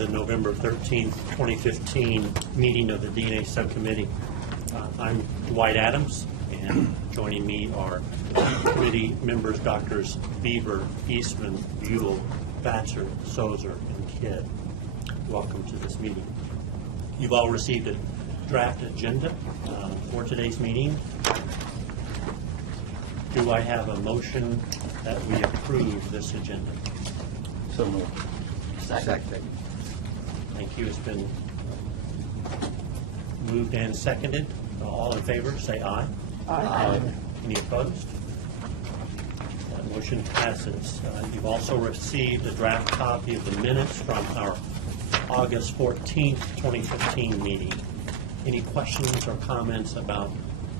the November 13th, 2015 meeting of the DNA Subcommittee. I'm Dwight Adams, and joining me are committee members Drs. Beaver, Eastman, Buell, Batcher, Sozer, and Kidd. Welcome to this meeting. You've all received a draft agenda for today's meeting. Do I have a motion that we approve this agenda? So moved. Second. Thank you. It's been moved and seconded. All in favor, say aye. Aye. Any opposed? That motion passes. You've also received a draft copy of the minutes from our August 14th, 2015 meeting. Any questions or comments about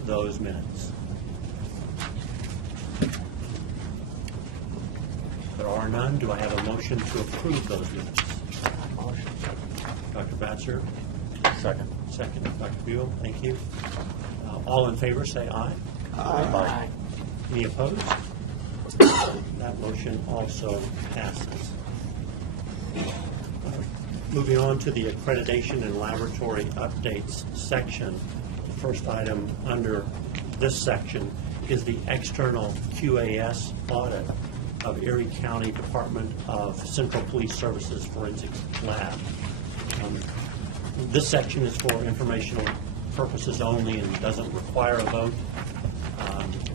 those minutes? There are none. Do I have a motion to approve those minutes? Motion. Dr. Batzer? Second. Second. Dr. Buell? Thank you. All in favor, say aye. Aye. Any opposed? That motion also passes. Moving on to the accreditation and laboratory updates section. The first item under this section is the external QAS audit of Erie County Department of Central Police Services Forensics Lab. This section is for informational purposes only and doesn't require a vote.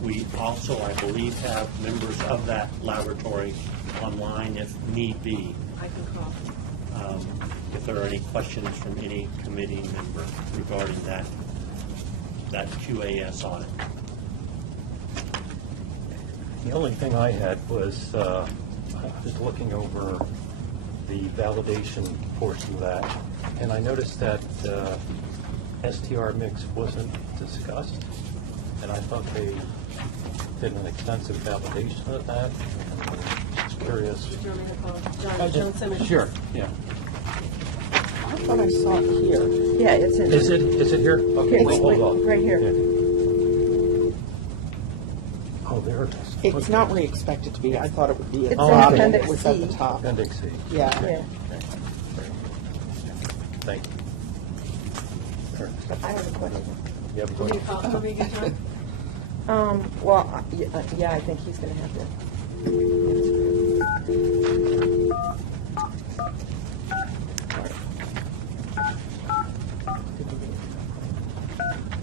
We also, I believe, have members of that laboratory online if need be. I can call. If there are any questions from any committee member regarding that QAS audit. The only thing I had was just looking over the validation portion of that, and I noticed that STR mix wasn't discussed, and I thought they did an extensive validation of that. And I'm just curious. Do you want me to call John Simmons? Sure. Yeah. I thought I saw it here. Yeah, it's in. Is it here? Okay. It's Hold on. right here. Yeah. Oh, there it is. It's Okay. not where you expect it to be. I thought it would be at the It's bottom. in Appendix It was at the C. top. Appendix C. Yeah. Yeah. Okay. Thank you. I have a question. You have a Want me to question? call me again, John? Well, yeah, I think he's going to have to.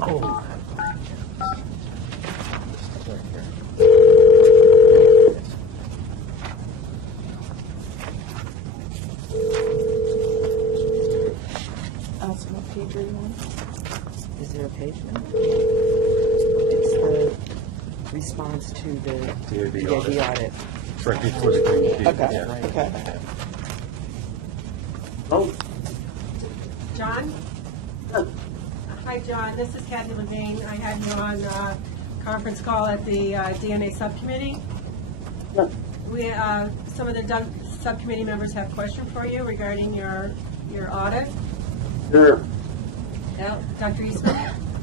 Oh. Allison, what page are you on? Is there a page number? It's the response to the DAB DAB audit. It's right before the green sheet. Okay, Yeah. okay. Oh. John? Hi, John. This is Kathy Levine. I had you on a conference call at the DNA Subcommittee. We, some of the subcommittee members have a question for you regarding your audit. Sure. Dr. Eastman?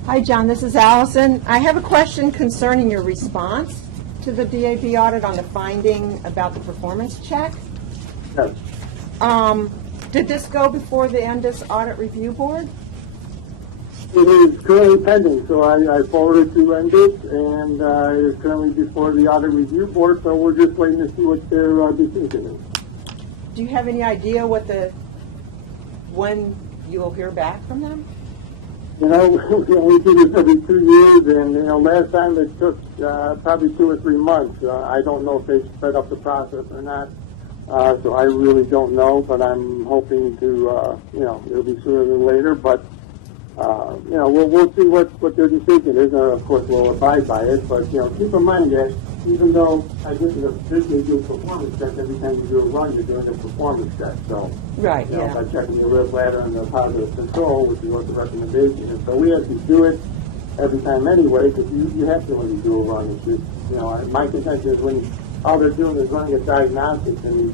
Hi, John. This is Allison. I have a question concerning your response to the DAB audit on the finding about the performance check. Yes. Did this go before the ENDIS Audit Review Board? It is currently pending, so I forwarded to NDIS, and it is currently before the Audit Review Board, so we're just waiting to see what their decision is. Do you have any idea when you will hear back from them? We only do this every 2 years, and, last time it took probably 2 or 3 months. I don't know if they sped up the process or not, so I really don't know, but I'm hoping to, it'll be sooner than later, but we'll see what their decision is, and of course we'll abide by it. But keep in mind that even though I get to officially do a performance check, every time you do a run, you're doing a performance check. So Right, by checking the rev ladder and the positive control, which is what the recommendation is. So we have to do it every time anyway, because you have to when you do a run. It's just, my contention is when all they're doing is running a diagnostics and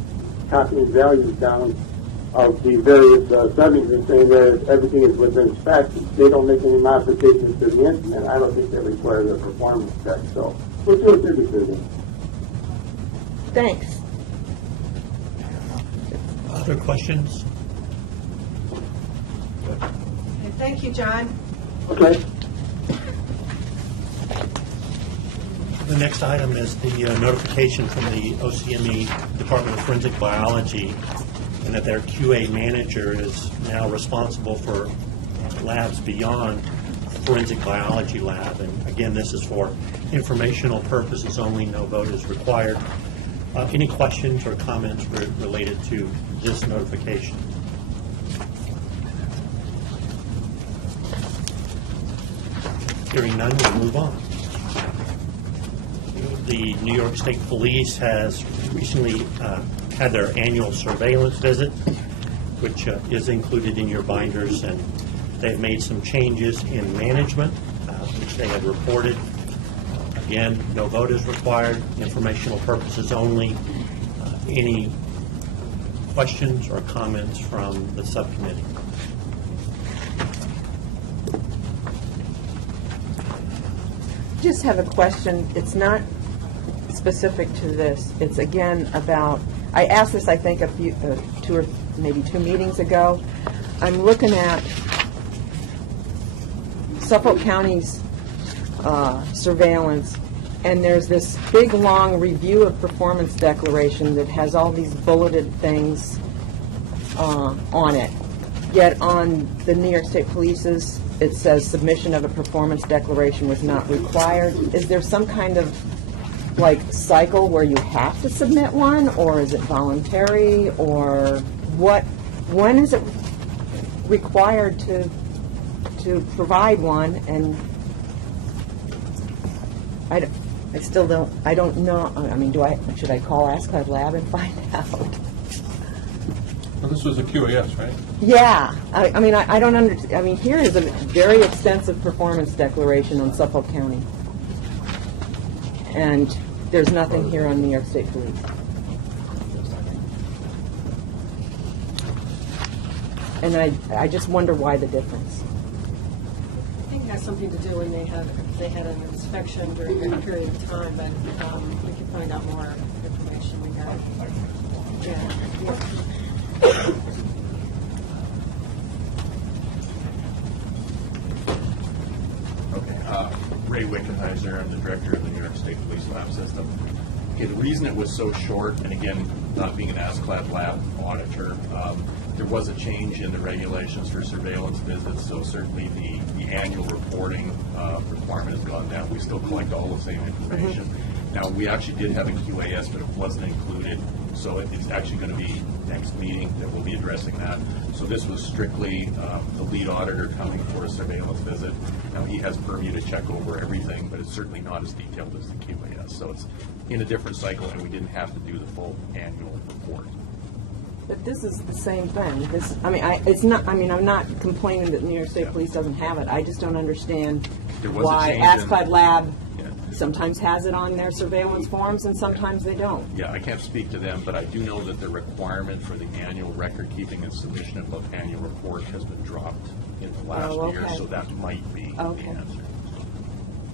copying values down of the various settings and saying that everything is within spec. They don't make any modifications to the instrument. I don't think they require the performance check. So we'll do a good decision. Thanks. Other questions? Okay, thank you, John. Okay. The next item is the notification from the OCME Department of Forensic Biology, and that their QA manager is now responsible for labs beyond forensic biology lab. And again, this is for informational purposes only. No vote is required. Any questions or comments related to this notification? Hearing none, we'll move on. The New York State Police has recently had their annual surveillance visit, which is included in your binders, and they've made some changes in management, which they had reported. Again, no vote is required, informational purposes only. Any questions or comments from the subcommittee? Just have a question. It's not specific to this. It's again about, I asked this, I think, maybe two meetings ago. I'm looking at Suffolk County's surveillance, and there's this big, long review of performance declaration that has all these bulleted things on it. Yet on the New York State Police's, it says submission of a performance declaration was not required. Is there some kind of cycle where you have to submit one, or is it voluntary, or what? When is it required to provide one? And I still don't. I don't know. I mean, should I call ASCLD Lab and find out? Well, this was a QAS, right? Yeah. I mean, I don't understand. I mean, here is a very extensive performance declaration on Suffolk County, and there's nothing here on New York State Police. And I just wonder why the difference. I think it has something to do when they had an inspection during a period of time, but we can find out more information we got. Yeah. Okay. Ray Wickenheiser, I'm the director of the New York State Police Lab System. Okay, the reason it was so short, and again, not being an ASCLD Lab auditor, there was a change in the regulations for surveillance visits, so certainly the annual reporting requirement has gone down. We still collect all the same information. Now, we actually did have a QAS, but it wasn't included, so it's actually going to be next meeting that we'll be addressing that. So this was strictly the lead auditor coming for a surveillance visit. Now, he has purview to check over everything, but it's certainly not as detailed as the QAS. So it's in a different cycle, and we didn't have to do the full annual report. But this is the same thing. This, I mean, it's not. I mean, I'm not complaining that New York State Police doesn't have it. I just don't understand There was a why change in- ASCLD Lab Yeah. sometimes has it on their surveillance forms and sometimes they don't. Yeah, I can't speak to them, but I do know that the requirement for the annual record keeping and submission of the annual report has been dropped in the last Oh, year, okay. so that might be the Okay. answer.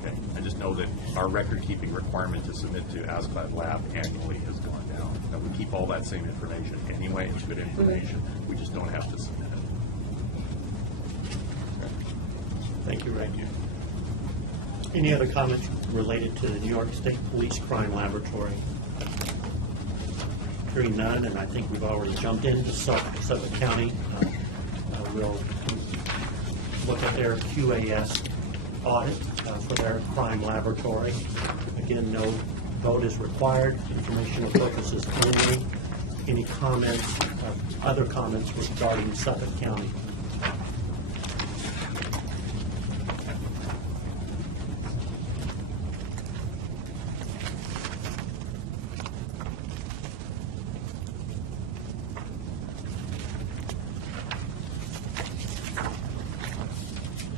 Okay, I just know that our record keeping requirement to submit to ASCLD Lab annually has gone down. And we keep all that same information anyway, it's good information, we just don't have to submit it. Thank you, Ray. Any other comments related to the New York State Police Crime Laboratory? Hearing none, and I think we've already jumped into Suffolk County. We'll look at their QAS audit for their crime laboratory. Again, no vote is required, informational purposes only. Any comments, other comments regarding Suffolk County? I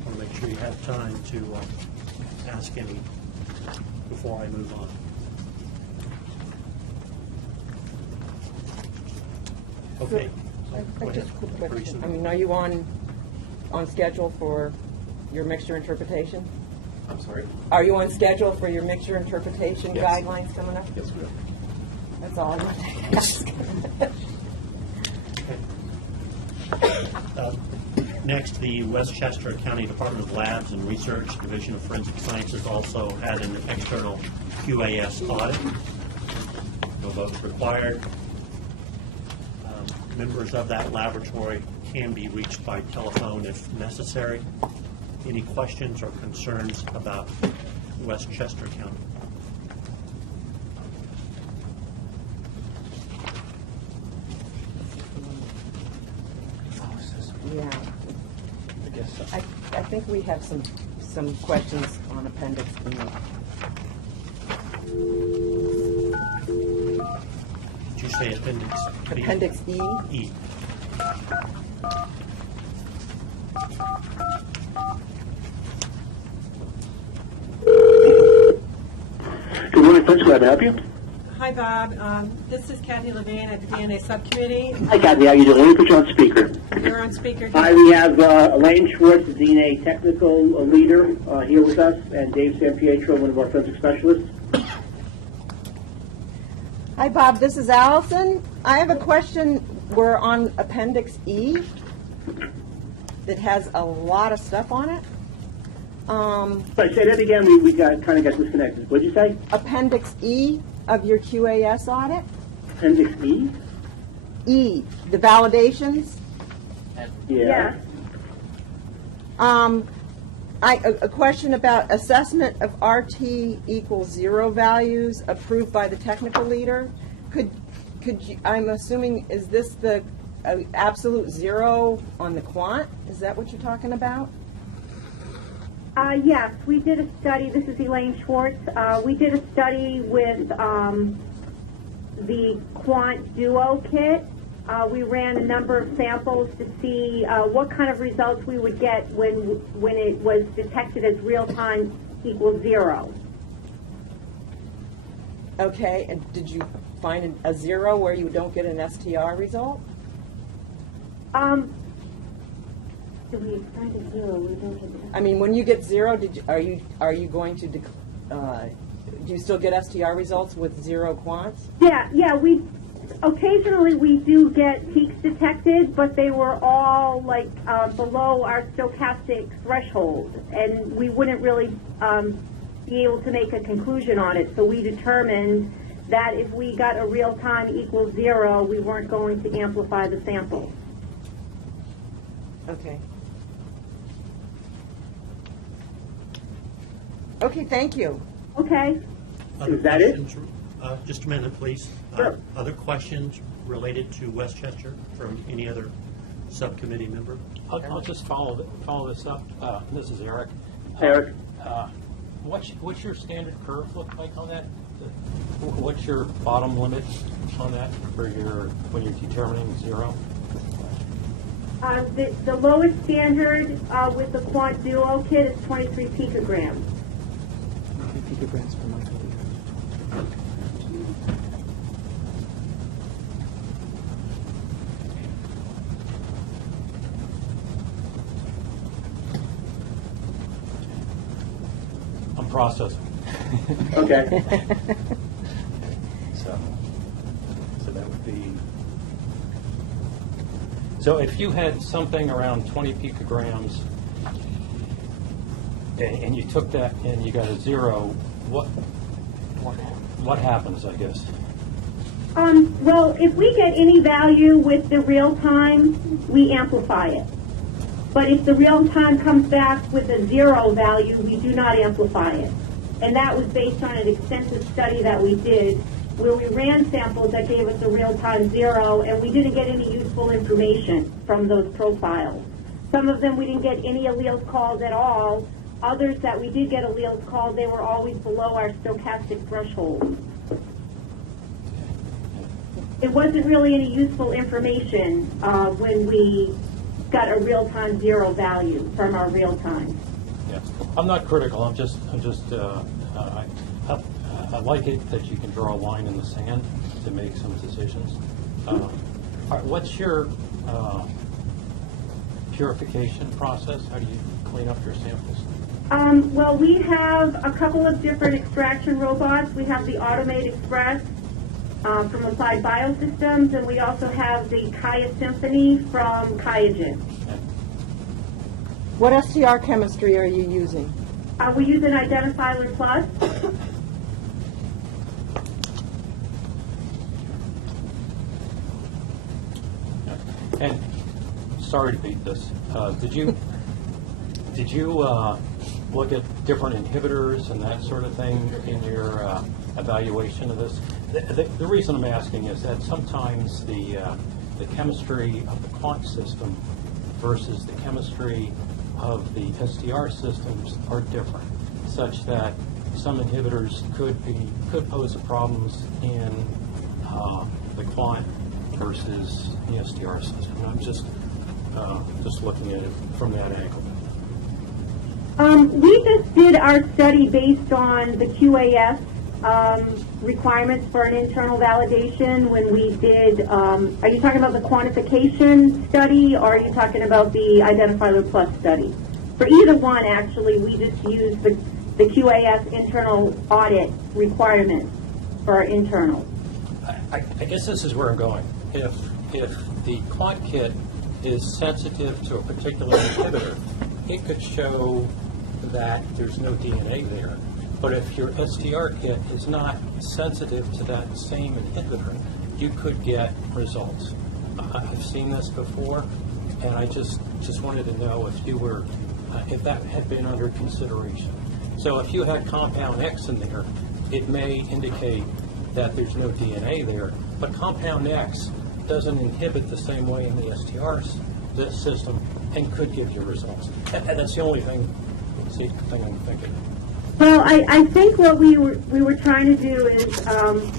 want to make sure you have time to ask any before I move on. Okay. Go ahead. Just a quick question. Teresa. I mean, are you on schedule for your mixture interpretation? I'm sorry? Are you on schedule for your mixture interpretation Yes. guidelines coming up? Yes, we are. That's all I want to ask. Next, the Westchester County Department of Labs and Research Division of Forensic Sciences also had an external QAS audit. No votes required. Members of that laboratory can be reached by telephone if necessary. Any questions or concerns about Westchester County? Yeah, I guess so. I think we have some questions on Appendix E. Did you say appendix B? Appendix E? E. Good morning, Prince. Glad to help you. Hi, Bob. This is Kathy Levine at the DNA Subcommittee. Hi, Kathy. How you doing? Let me put you on speaker. You're on speaker. Hi, we have Elaine Schwartz, the DNA technical leader, here with us, and Dave Sampietro, one of our forensic specialists. Hi, Bob. This is Allison. I have a question. We're on Appendix E that has a lot of stuff on it. Sorry, say that again. We kind of got disconnected. What did you say? Appendix E of your QAS audit. Appendix E? E, the validations. Yeah. A question about assessment of RT equals 0 values approved by the technical leader. Could you, I'm assuming, is this the absolute 0 on the quant? Is that what you're talking about? Yes, we did a study. This is Elaine Schwartz. We did a study with the Quant Duo kit. We ran a number of samples to see what kind of results we would get when it was detected as real-time equals 0. Okay, and did you find a 0 where you don't get an STR result? So we find a 0. We don't get I mean, when you get 0, are you going to do you still get STR results with 0 quants? Yeah. We occasionally we do get peaks detected, but they were all like below our stochastic threshold, and we wouldn't really be able to make a conclusion on it. So we determined that if we got a real time equals 0, we weren't going to amplify the sample. Okay. Okay, thank you. Okay. Other Is that it? questions? Just a minute, please. Sure. Other questions related to Westchester from any other subcommittee member? I'll just follow this up. This is Eric. Eric? What's your standard curve look like on that? What's your bottom limit on that for when you're determining 0? The lowest standard with the Quant Duo kit is 23 picograms. Picograms per microliter. I'm processing. Okay. So that would be. So if you had something around 20 picograms and you took that and you got a 0, what happens, I guess? Well, if we get any value with the real time, we amplify it. But if the real time comes back with a 0 value, we do not amplify it. And that was based on an extensive study that we did where we ran samples that gave us a real time 0, and we didn't get any useful information from those profiles. Some of them we didn't get any alleles called at all. Others that we did get alleles called, they were always below our stochastic threshold. It wasn't really any useful information when we got a real-time 0 value from our real time. Yeah, I'm not critical. I'm just. I like it that you can draw a line in the sand to make some decisions. What's your purification process? How do you clean up your samples? Well, we have a couple of different extraction robots. We have the Automate Express from Applied Biosystems, and we also have the Kaya Symphony from Kyogen. What STR chemistry are you using? We use an Identifiler Plus. And, sorry to beat this, did you look at different inhibitors and that sort of thing in your evaluation of this? The reason I'm asking is that sometimes the chemistry of the quant system versus the chemistry of the STR systems are different, such that some inhibitors could pose problems in the quant versus the STR system. I'm just looking at it from that angle. We just did our study based on the QAS requirements for an internal validation when we did, are you talking about the quantification study or are you talking about the Identifiler Plus study? For either one, actually, we just used the QAS internal audit requirements for our internal. I guess this is where I'm going. If the quant kit is sensitive to a particular inhibitor, it could show that there's no DNA there. But if your STR kit is not sensitive to that same inhibitor, you could get results. I've seen this before, and I just wanted to know if that had been under consideration. So if you had compound X in there, it may indicate that there's no DNA there, but compound X doesn't inhibit the same way in the STR system and could give you results. And that's the only thing I'm thinking. Well, I think what we were trying to do is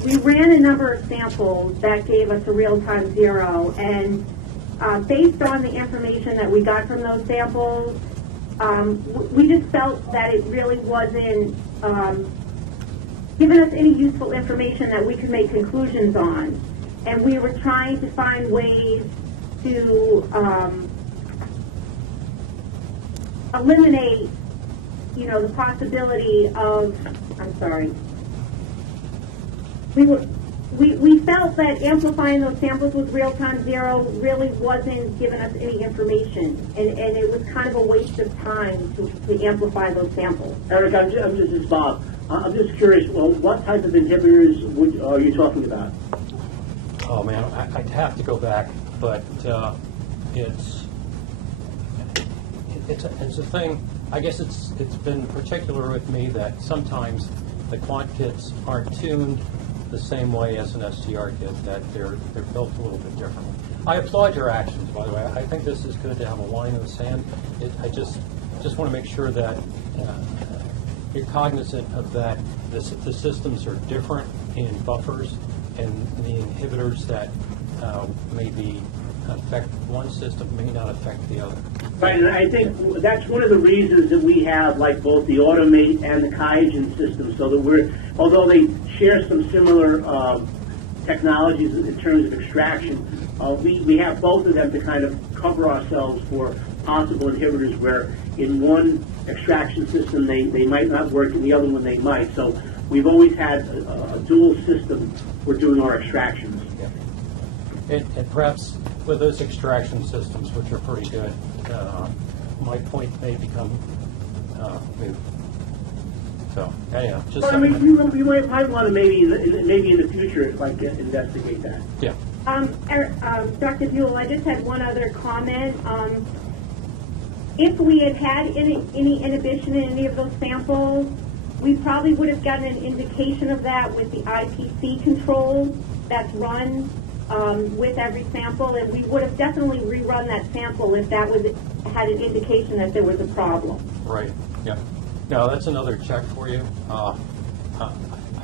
we ran a number of samples that gave us a real-time zero, and based on the information that we got from those samples, we just felt that it really wasn't giving us any useful information that we could make conclusions on. And we were trying to find ways to eliminate, the possibility of, we felt that amplifying those samples with real-time zero really wasn't giving us any information, and it was kind of a waste of time to amplify those samples. Eric, this is Bob. I'm just curious, well, what type of inhibitors are you talking about? Oh man, I'd have to go back, but it's a thing. I guess it's been particular with me that sometimes the quant kits aren't tuned the same way as an STR kit, that they're built a little bit differently. I applaud your actions, by the way. I think this is good to have a line in the sand. I just want to make sure that you're cognizant of that. The systems are different in buffers, and the inhibitors that maybe affect one system may not affect the other. Right, and I think that's one of the reasons that we have like both the Automate and the QIAGEN system, so that although they share some similar technologies in terms of extraction, we have both of them to kind of cover ourselves for possible inhibitors where in one extraction system they might not work, in the other one they might. So we've always had a dual system for doing our extractions. Yeah. And perhaps with those extraction systems, which are pretty good, my point may become moot. So, yeah, just Well, I mean, you might want to maybe in the future investigate that. yeah. Dr. Buell, I just had one other comment. If we had any inhibition in any of those samples, we probably would have gotten an indication of that with the IPC control that's run with every sample, and we would have definitely rerun that sample if that had an indication that there was a problem. Right. Yeah. No, that's another check for you. I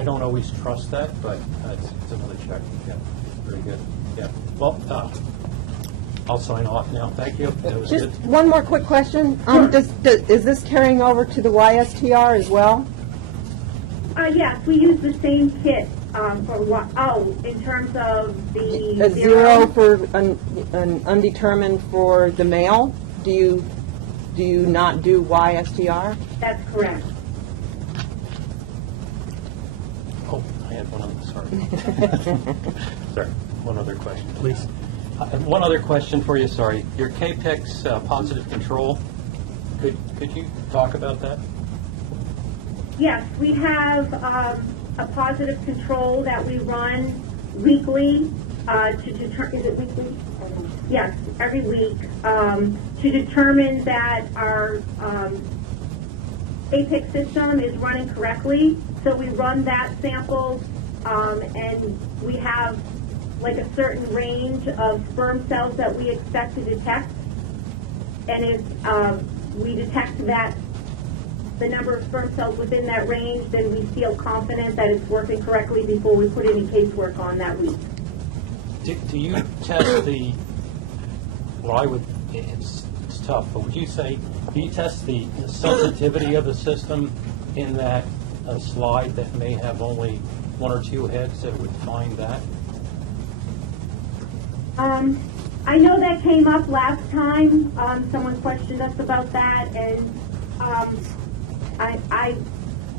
don't always trust that, but it's another check. Yeah. Very good. Yeah. Well, I'll sign off now. Thank you. That was Just good. one more quick question. Is this carrying over to the YSTR as well? Yes, we use the same kit for what? Oh, in terms of the A zero for an undetermined for the male? Do you not do YSTR? That's correct. Oh, I had one other. Sorry. One other question, please. One other question for you. Sorry. Your CAPEX positive control. Could you talk about that? Yes, we have a positive control that we run weekly to determine, is it weekly? Yes, every week, to determine that our APIC system is running correctly. So we run that sample, and we have like a certain range of sperm cells that we expect to detect. And if we detect that the number of sperm cells within that range, then we feel confident that it's working correctly before we put any casework on that week. Do you test the, well, it's tough, but would you say, do you test the sensitivity of the system in that slide that may have only one or two heads that would find that? I know that came up last time. Someone questioned us about that, and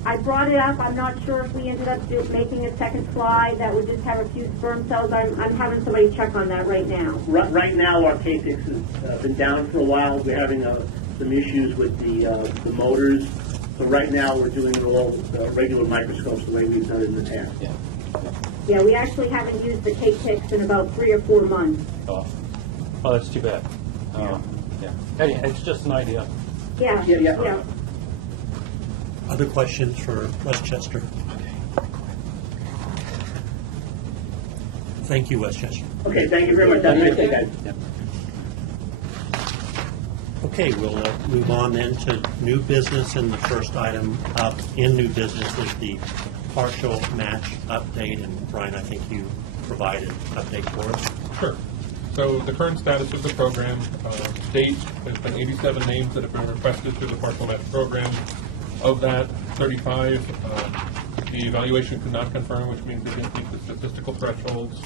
I brought it up. I'm not sure if we ended up making a second slide that would just have a few sperm cells. I'm having somebody check on that right now. Right now, our KPIX has been down for a while. We're having some issues with the motors. So right now, we're doing it all regular microscopes the way we've done it in the past. Yeah. Yeah, we actually haven't used the KPIX in about 3 or 4 months. Oh, that's too bad. Yeah. Hey, it's just an idea. Yeah. Other questions for Westchester? Thank you, Westchester. Okay, thank you very much. Have a nice day, guys. Okay, we'll move on then to new business, and the first item up in new business is the partial match update, and Brian, I think you provided an update for us. Sure. So the current status of the program, to date, there's been 87 names that have been requested through the partial match program. Of that, 35, the evaluation could not confirm, which means they didn't meet the statistical thresholds.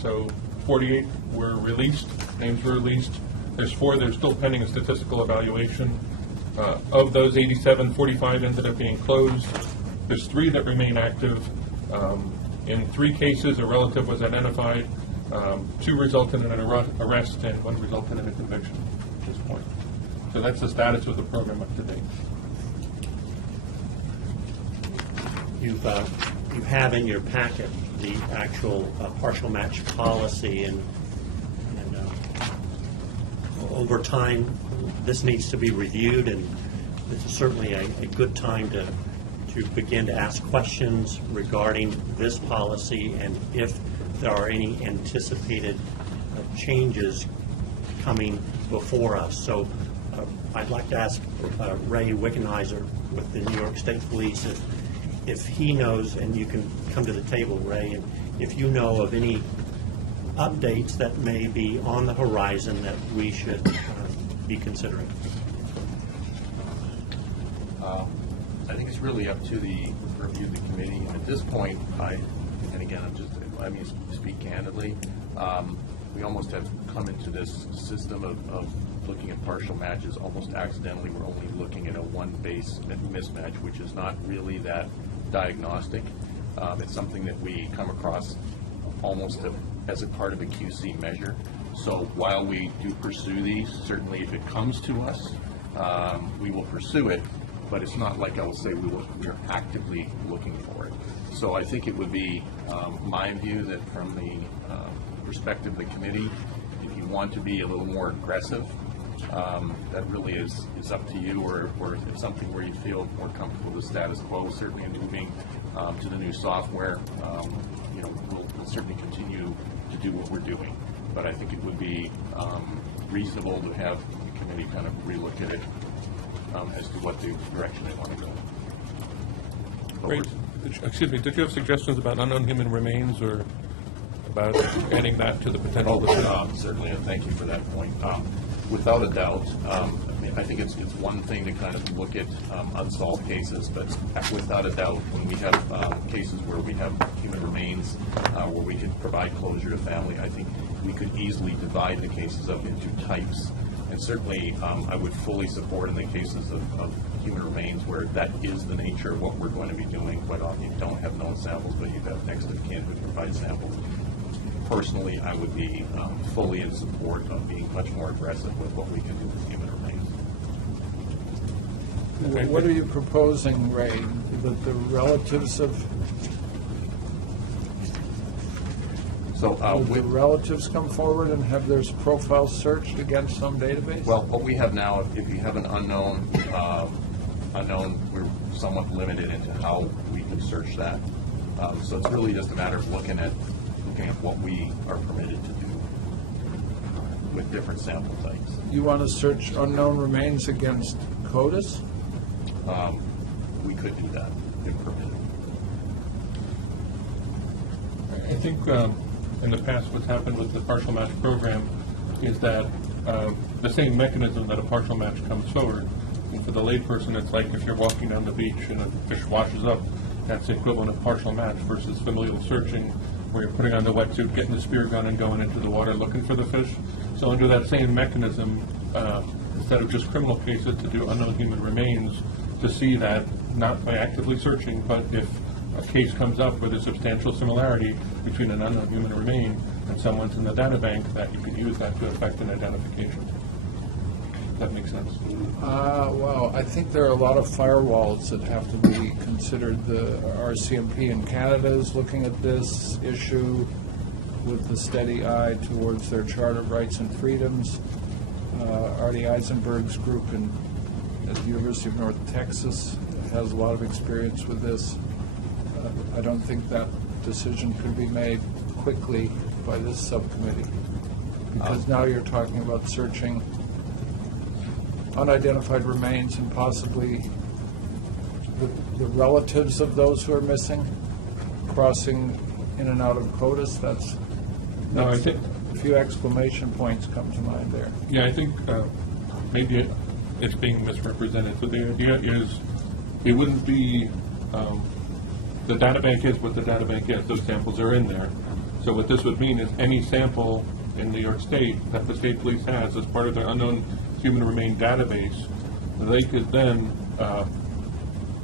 So 48 were released, names were released. There's 4 that are still pending a statistical evaluation. Of those 87, 45 ended up being closed. There's 3 that remain active. In 3 cases, a relative was identified. 2 resulted in an arrest, and 1 resulted in a conviction at this point. So that's the status of the program up to date. You have in your packet the actual partial match policy, and over time, this needs to be reviewed, and this is certainly a good time to begin to ask questions regarding this policy, and if there are any anticipated changes coming before us. So I'd like to ask Ray Wickenheiser with the New York State Police if he knows, and you can come to the table, Ray, and if you know of any updates that may be on the horizon that we should be considering. I think it's really up to the review of the committee. And at this point, and again, I mean, speak candidly, we almost have come into this system of looking at partial matches almost accidentally. We're only looking at a one base mismatch, which is not really that diagnostic. It's something that we come across almost as a part of a QC measure. So while we do pursue these, certainly if it comes to us, we will pursue it, but it's not like I will say we're actively looking for it. So I think it would be my view that from the perspective of the committee, if you want to be a little more aggressive, that really is up to you, or if it's something where you feel more comfortable with the status quo, certainly in moving to the new software, we'll certainly continue to do what we're doing. But I think it would be reasonable to have the committee kind of relook at it as to what the direction they want to go. Great. Excuse me, did you have suggestions about unknown human remains or about adding that to the potential list? Certainly, and thank you for that point. Without a doubt, I think it's one thing to kind of look at unsolved cases, but without a doubt, when we have cases where we have human remains, where we could provide closure to family, I think we could easily divide the cases up into types. And certainly, I would fully support in the cases of human remains where that is the nature of what we're going to be doing. Quite often, you don't have known samples, but you have next of kin who provide samples. Personally, I would be fully in support of being much more aggressive with what we can do with human remains. What are you proposing, Ray? That the relatives of, So would the with, relatives come forward and have their profiles searched against some database? well, what we have now, if you have an unknown, we're somewhat limited into how we can search that. So it's really just a matter of looking at what we are permitted to do with different sample types. You want to search unknown remains against CODIS? We could do that if permitted. I think in the past what's happened with the partial match program is that the same mechanism that a partial match comes forward. And for the layperson, it's like if you're walking down the beach and a fish washes up, that's the equivalent of partial match versus familial searching, where you're putting on the wetsuit, getting the spear gun, and going into the water looking for the fish. So under that same mechanism, instead of just criminal cases, to do unknown human remains, to see that not by actively searching, but if a case comes up with a substantial similarity between an unknown human remain and someone's in the data bank, that you can use that to effect an identification. Does that make sense? Well, I think there are a lot of firewalls that have to be considered. The RCMP in Canada is looking at this issue with a steady eye towards their Charter of Rights and Freedoms. Artie Eisenberg's group at the University of North Texas has a lot of experience with this. I don't think that decision could be made quickly by this subcommittee, because now you're talking about searching unidentified remains and possibly the relatives of those who are missing, crossing in and out of CODIS. No, I think, a few exclamation points come to mind there. yeah, I think maybe it's being misrepresented. So the idea is it wouldn't be, the data bank is what the data bank is. Those samples are in there. So what this would mean is any sample in New York State that the state police has as part of their unknown human remain database, they could then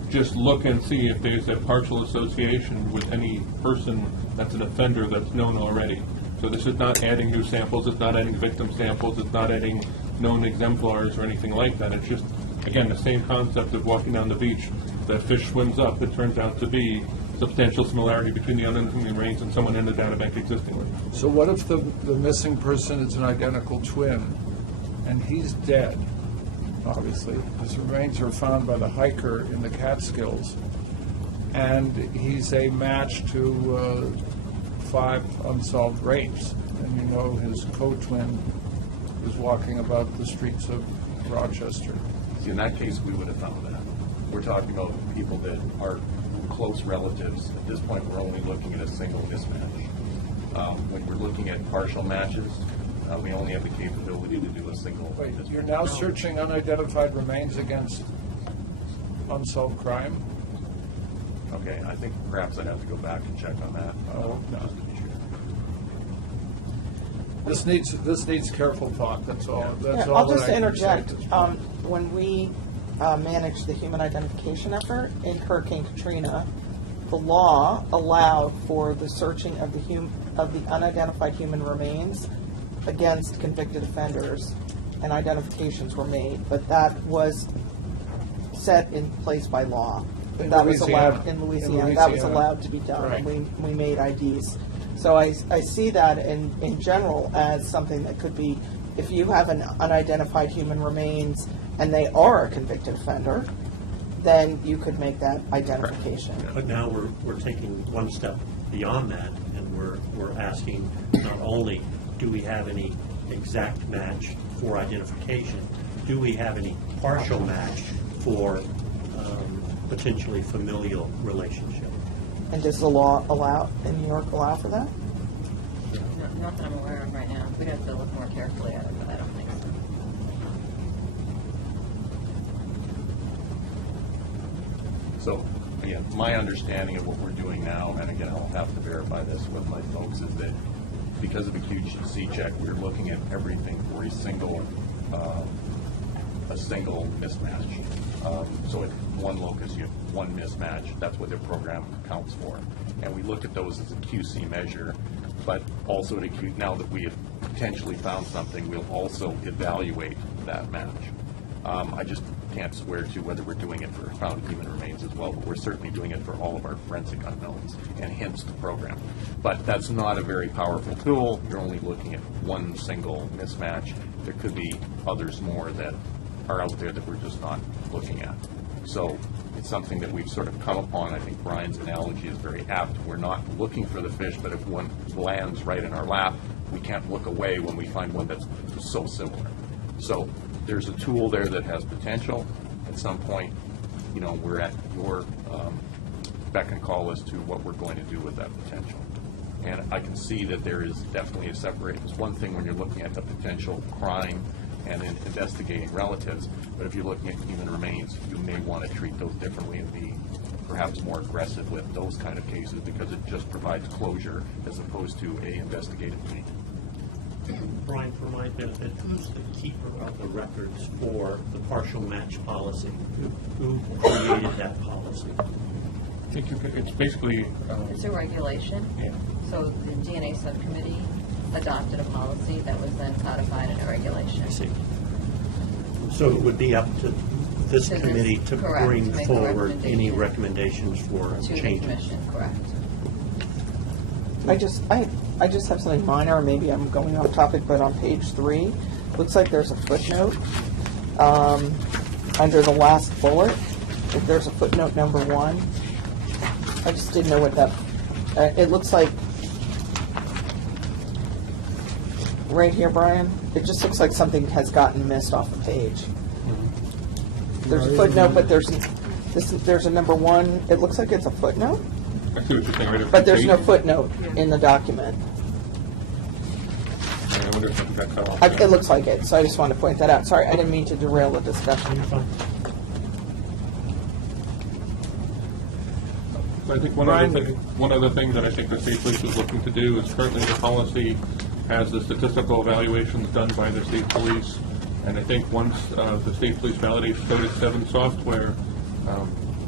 just look and see if there's a partial association with any person that's an offender that's known already. So this is not adding new samples, it's not adding victim samples, it's not adding known exemplars or anything like that. It's just, again, the same concept of walking down the beach. The fish swims up, it turns out to be substantial similarity between the unknown human remains and someone in the data bank existingly. So what if the missing person is an identical twin and he's dead, obviously? His remains are found by the hiker in the Catskills, and he's a match to 5 unsolved rapes, and you know his co-twin is walking about the streets of Rochester. See, in that case, we would have found that. We're talking about people that are close relatives. At this point, we're only looking at a single mismatch. When we're looking at partial matches, we only have the capability to do a single. Wait, you're now searching unidentified remains against unsolved crime? Okay, I think perhaps I'd have to go back and check on that. Oh, no. Just to be sure. This needs careful thought, that's all. That's Yeah, all I'll that just I can say at interject. this point. When we managed the human identification effort in Hurricane Katrina, the law allowed for the searching of the unidentified human remains against convicted offenders, and identifications were made. But that was set in place by law. In That was Louisiana. allowed in In Louisiana. That was Louisiana. allowed to be done. Right. We made IDs. So I see that in general as something that could be, if you have an unidentified human remains and they are a convicted offender, then you could make that identification. But now we're taking one step beyond that, and we're asking not only do we have any exact match for identification, do we have any partial match for potentially familial relationship? And does the law in New York allow for that? Not that I'm aware of right now. We'd have to look more carefully at it, but I don't think so. So, again, my understanding of what we're doing now, and again, I'll have to verify this with my folks, is that because of a QC check, we're looking at everything for a single mismatch. So at one locus, you have one mismatch. That's what their program accounts for. And we look at those as a QC measure, but also now that we have potentially found something, we'll also evaluate that match. I just can't swear to whether we're doing it for found human remains as well, but we're certainly doing it for all of our forensic unknowns, and hence the program. But that's not a very powerful tool. You're only looking at one single mismatch. There could be others more that are out there that we're just not looking at. So it's something that we've sort of come upon. I think Brian's analogy is very apt. We're not looking for the fish, but if one lands right in our lap, we can't look away when we find one that's so similar. So there's a tool there that has potential. At some point, you know, we're at your beck and call as to what we're going to do with that potential. And I can see that there is definitely a separation. It's one thing when you're looking at the potential crime and in investigating relatives, but if you're looking at human remains, you may want to treat those differently and be perhaps more aggressive with those kind of cases because it just provides closure as opposed to a investigative need. Brian, for my benefit, who's the keeper of the records for the partial match policy? Who created that policy? I think it's basically, It's a regulation. yeah. So the DNA subcommittee adopted a policy that was then codified in a regulation. I see. So it would be up to this To this- committee to correct, bring to make a forward any recommendation. recommendations for To the changes. commission, correct. I just have something minor, or maybe I'm going off topic, but on page 3, looks like there's a footnote under the last bullet. If there's a footnote number 1, I just didn't know what that. It looks like right here, Brian. It just looks like something has gotten missed off the page. There's a footnote, but there's a number 1. It looks like it's a footnote. I see what you're saying, right? But there's no footnote in the document. I wonder if it got cut off. It looks like it, so I just wanted to point that out. Sorry, I didn't mean to derail the discussion. You're fine. I think one other thing that I think the state police is looking to do is currently the policy has the statistical evaluations done by the state police. And I think once the state police validates CODIS 7 software,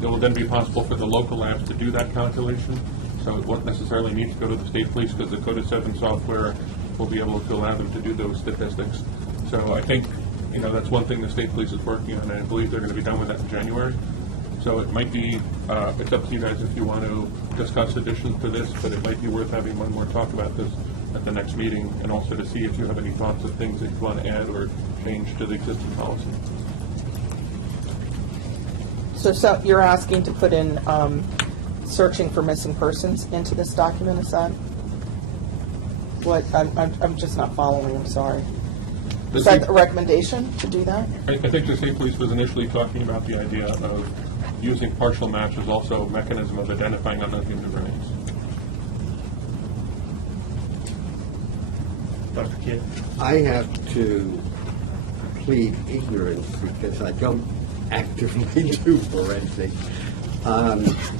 it will then be possible for the local labs to do that calculation. So it won't necessarily need to go to the state police because the CODIS 7 software will be able to allow them to do those statistics. So I think, you know, that's one thing the state police is working on, and I believe they're going to be done with that in January. So it might be, it's up to you guys if you want to discuss additions to this, but it might be worth having one more talk about this at the next meeting, and also to see if you have any thoughts of things that you want to add or change to the existing policy. So you're asking to put in searching for missing persons into this document, is that? What, I'm just not following, I'm sorry. Is that a recommendation to do that? I think the state police was initially talking about the idea of using partial match as also a mechanism of identifying unknown human remains. Dr. Kidd? I have to plead ignorance because I don't actively do forensics.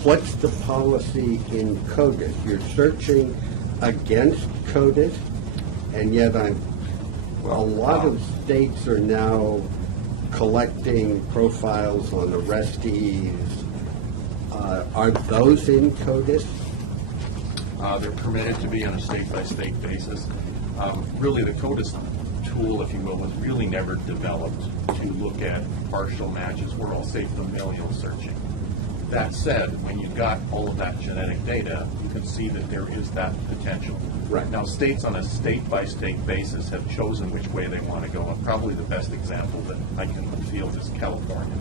What's the policy in CODIS? You're searching against CODIS, and yet a lot of states are now collecting profiles on arrestees. Are those in CODIS? They're permitted to be on a state-by-state basis. Really, the CODIS tool, if you will, was really never developed to look at partial matches. We're all say familial searching. That said, when you've got all of that genetic data, you can see that there is that potential. Right. Now, states on a state-by-state basis have chosen which way they want to go, and probably the best example that I can field is California,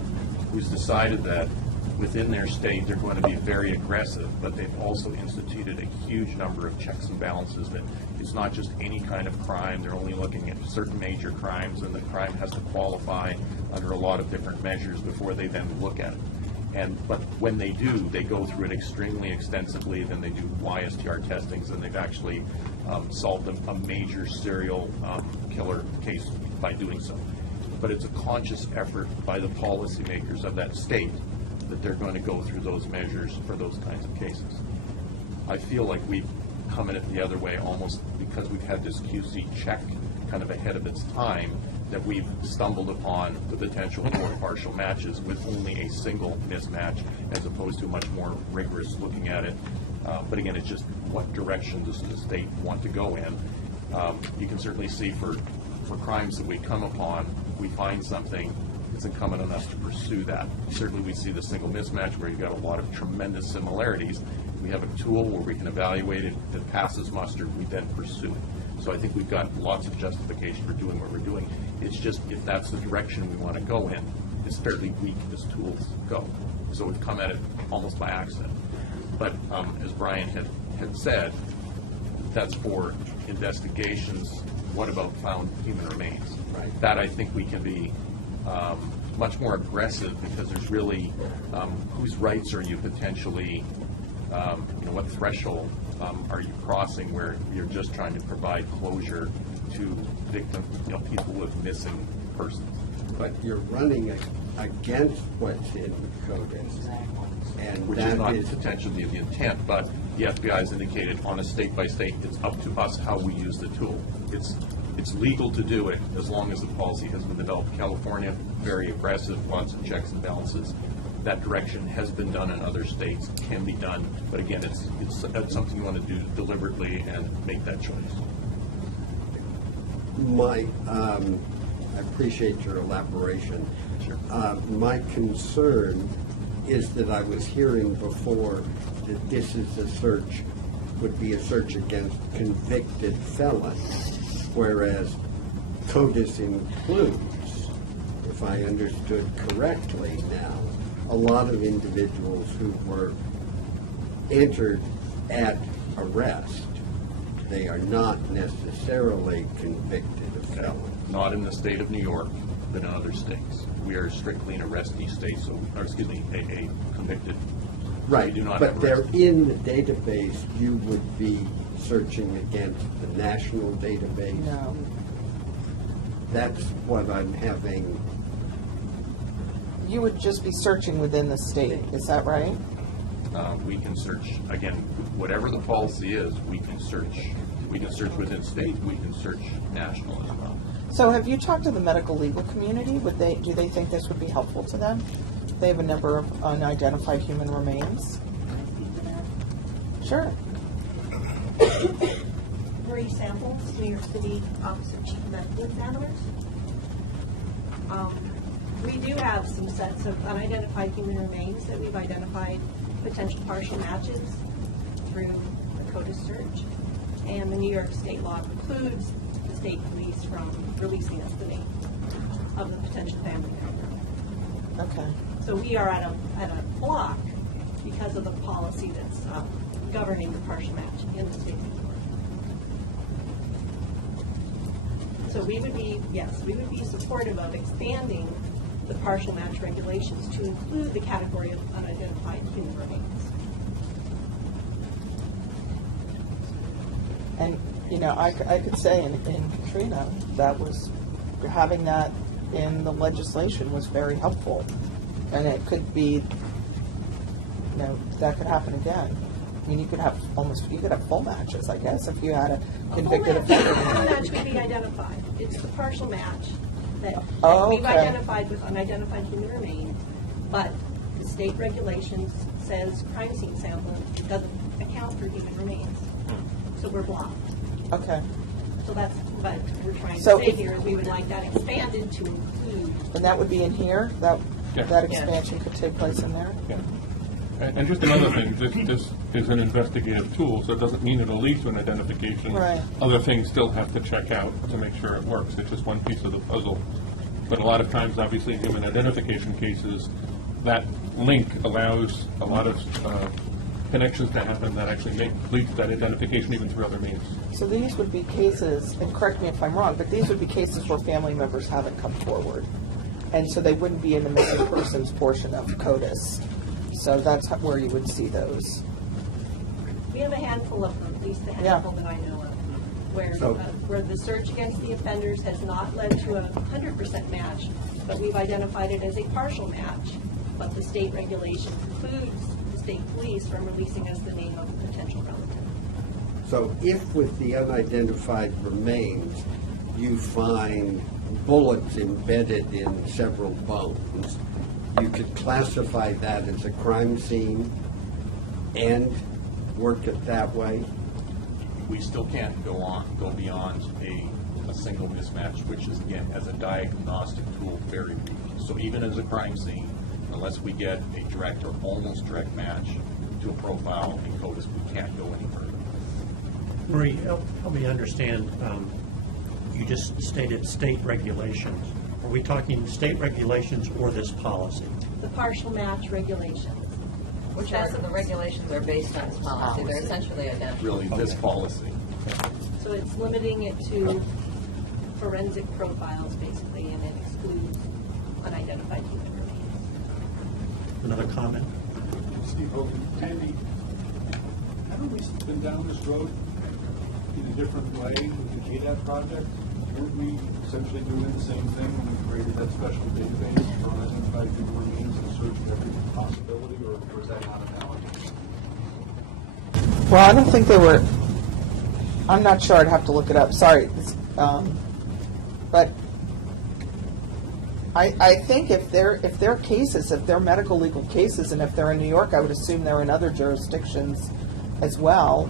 who's decided that within their state they're going to be very aggressive, but they've also instituted a huge number of checks and balances that it's not just any kind of crime. They're only looking at certain major crimes, and the crime has to qualify under a lot of different measures before they then look at it. But when they do, they go through it extremely extensively. Then they do YSTR testings, and they've actually solved a major serial killer case by doing so. But it's a conscious effort by the policymakers of that state that they're going to go through those measures for those kinds of cases. I feel like we've come at it the other way almost because we've had this QC check kind of ahead of its time, that we've stumbled upon the potential for partial matches with only a single mismatch as opposed to much more rigorous looking at it. But again, it's just what direction does the state want to go in. You can certainly see for crimes that we come upon, we find something, it's incumbent on us to pursue that. Certainly, we see the single mismatch where you've got a lot of tremendous similarities. We have a tool where we can evaluate it. If it passes muster, we then pursue it. So I think we've got lots of justification for doing what we're doing. It's just if that's the direction we want to go in, it's fairly weak as tools go. So we've come at it almost by accident. But as Brian had said, that's for investigations. What about found human remains? Right. That I think we can be much more aggressive because there's really whose rights are you potentially, what threshold are you crossing where you're just trying to provide closure to victims, people with missing persons. But you're running against what's in CODIS. And Which is not potentially the intent, but the FBI has indicated on a state-by-state, it's up to us how we use the tool. It's legal to do it as long as the policy has been developed. California, very aggressive, lots of checks and balances. That direction has been done in other states, can be done, but again, it's something you want to do deliberately and make that choice. I appreciate your elaboration. Sure. My concern is that I was hearing before that this is would be a search against convicted felons, whereas CODIS includes, if I understood correctly now, a lot of individuals who were entered at arrest. They are not necessarily convicted of felons. Not in the state of New York, but in other states. We are strictly an arrestee state, a convicted. Right, We do not but have they're arrest. in the database. You would be searching against the national database. No. That's what I'm having. You would just be searching within the state, is that right? We can search, again, whatever the policy is, we can search. We can search within state, we can search national as well. So have you talked to the medical legal community? Do they think this would be helpful to them? They have a number of unidentified human remains. Sure. Marie Samples, New York City Office of Chief Medical Examiners. We do have some sets of unidentified human remains that we've identified potential partial matches through the CODIS search. And the New York state law precludes the state police from releasing us the name of the potential family member. Okay. So we are at a block because of the policy that's governing the partial match in the state of New York. So we would be supportive of expanding the partial match regulations to include the category of unidentified human remains. And, I could say in Katrina, having that in the legislation was very helpful. And it could be, that could happen again. I mean, you could have full matches, I guess, if you had a convicted offender. Full match would be identified. It's the partial match that we've Okay. identified with unidentified human remain, but the state regulations says crime scene sample doesn't account for human remains. So we're blocked. Okay. So that's what we're trying to So say here is we would like that expanded to include. And that would be in here? Yeah. That expansion could take place in there? Yeah. And just another thing, this is an investigative tool, so it doesn't mean it'll lead to an identification. Right. Other things still have to check out to make sure it works. It's just one piece of the puzzle. But a lot of times, obviously, in human identification cases, that link allows a lot of connections to happen that actually lead to that identification even through other means. So these would be cases, and correct me if I'm wrong, but these would be cases where family members haven't come forward. And so they wouldn't be in the missing persons portion of CODIS. So that's where you would see those. We have a handful of them, at least a handful that I know of, where the search against the offenders has not led to a 100% match, but we've identified it as a partial match. But the state regulation precludes the state police from releasing us the name of a potential relative. So if with the unidentified remains, you find bullets embedded in several bones, you could classify that as a crime scene and work it that way? We still can't go beyond a single mismatch, which is, again, as a diagnostic tool, very weak. So even as a crime scene, unless we get a direct or almost direct match to a profile in CODIS, we can't go any further. Marie, help me understand, you just stated state regulations. Are we talking state regulations or this policy? The partial match regulations. Which are, the regulations are based on this policy. They're essentially identical. Really, this policy. So it's limiting it to forensic profiles, basically, and it excludes unidentified human remains. Another comment? Steve Hogan. Andy, haven't we been down this road in a different way with the KDAP project? Weren't we essentially doing the same thing when we created that special database for unidentified human remains and searched every possibility, or was that not analogous? Well, I don't think they were. I'm not sure. I'd have to look it up. Sorry, but I think if they're cases, if they're medical legal cases, and if they're in New York, I would assume they're in other jurisdictions as well,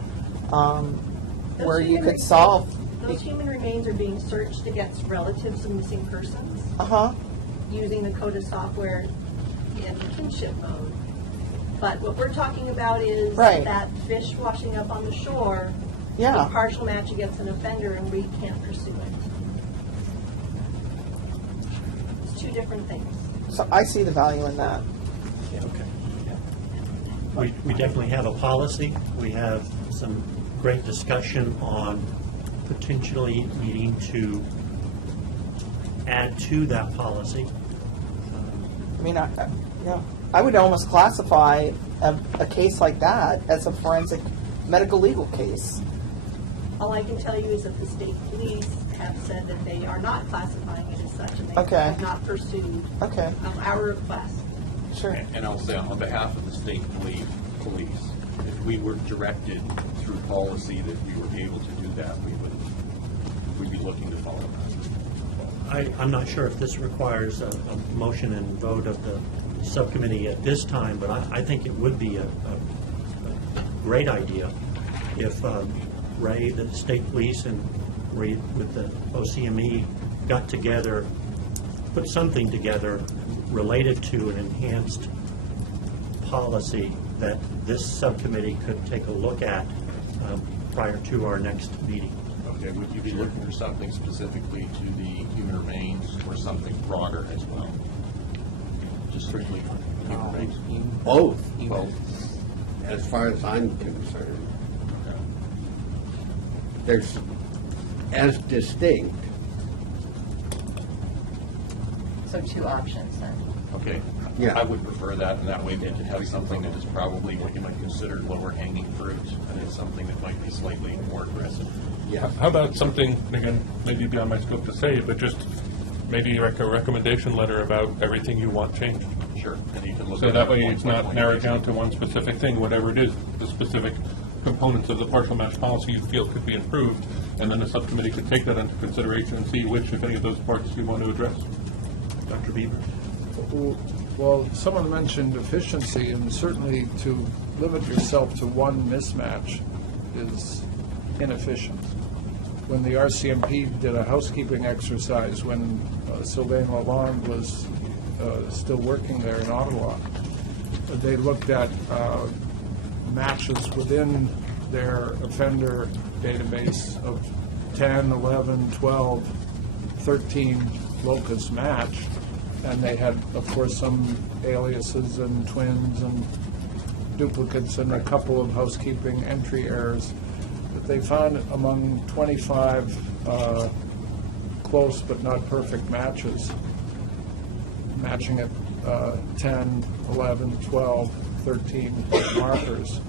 where you could solve. Those human remains are being searched against relatives of missing persons using the CODIS software in kinship mode. But what we're talking about is that fish washing up on the shore, a partial match against an offender, and we can't pursue it. It's two different things. So I see the value in that. Yeah, okay. We definitely have a policy. We have some great discussion on potentially needing to add to that policy. I mean, I would almost classify a case like that as a forensic medical legal case. All I can tell you is that the state police have said that they are not classifying it as such, and they have not pursued our request. Sure. And I'll say on behalf of the state police, if we were directed through policy that we were able to do that, we'd be looking to follow that. I'm not sure if this requires a motion and vote of the subcommittee at this time, but I think it would be a great idea if Ray, the state police, and Ray with the OCME got together, put something together related to an enhanced policy that this subcommittee could take a look at prior to our next meeting. Okay, would you be looking for something specifically to the human remains or something broader as well? Just strictly human remains? Both. Both. As far as I'm concerned. There's, as distinct. So two options then. Okay. Yeah. I would prefer that, and that way they could have something that is probably what you might consider lower hanging fruit, and it's something that might be slightly more aggressive. Yeah. How about something, again, maybe beyond my scope to say, but just maybe like a recommendation letter about everything you want changed? Sure. And you can look So at that way it's not narrowed down to one specific thing, whatever it is, the specific components of the partial match policy you feel could be improved, and then the subcommittee could take that into consideration and see which, if any of those parts you want to address. Dr. Bieber? Well, someone mentioned efficiency, and certainly to limit yourself to one mismatch is inefficient. When the RCMP did a housekeeping exercise when Sylvain Lalonde was still working there in Ottawa, they looked at matches within their offender database of 10, 11, 12, 13 locus match, and they had, of course, some aliases and twins and duplicates and a couple of housekeeping entry errors. But they found among 25 close but not perfect matches, matching at 10, 11, 12, 13 markers,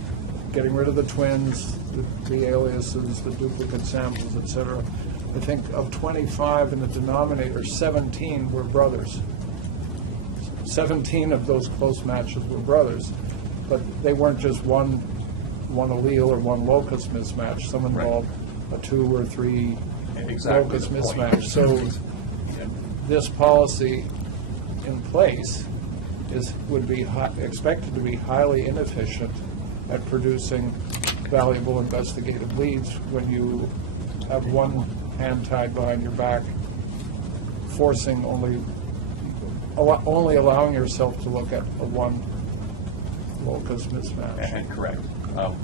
getting rid of the twins, the aliases, the duplicate samples, etc. I think of 25 in the denominator, 17 were brothers. 17 of those close matches were brothers, but they weren't just one allele or one locus mismatch. Some involved a 2 or 3 locus mismatch. So this policy in place would be expected to be highly inefficient at producing valuable investigative leads when you have one hand tied behind your back, forcing only only allowing yourself to look at a one locus mismatch. And correct.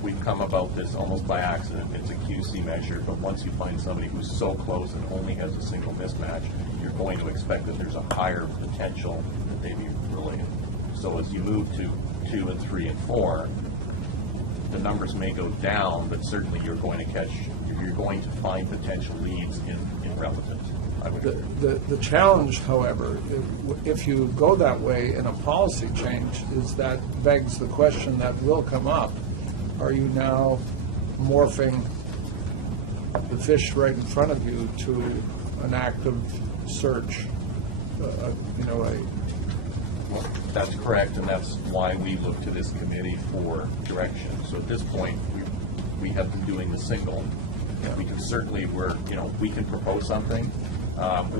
We've come about this almost by accident. It's a QC measure, but once you find somebody who's so close and only has a single mismatch, you're going to expect that there's a higher potential that they be related. So as you move to 2 and 3 and 4, the numbers may go down, but certainly you're going to find potential leads in relatives. I would agree. The challenge, however, if you go that way in a policy change, is that begs the question that will come up. Are you now morphing the fish right in front of you to an active search? That's correct, and that's why we look to this committee for direction. So at this point, we have been doing the single. We can certainly, we can propose something,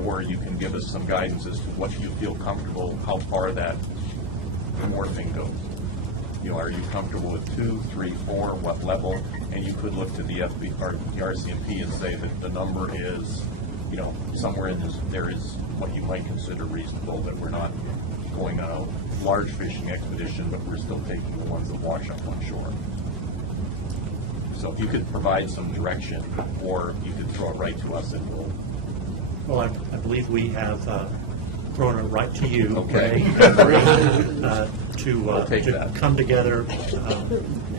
or you can give us some guidance as to what you feel comfortable, how far that morphing goes. Are you comfortable with 2, 3, 4, what level? And you could look to the RCMP and say that the number is, somewhere in this, there is what you might consider reasonable, that we're not going on a large fishing expedition, but we're still taking the ones that wash up on shore. So if you could provide some direction, or you could throw it right to us and we'll... Well, I believe we have thrown it right to you, Okay. Ray, take to that. come together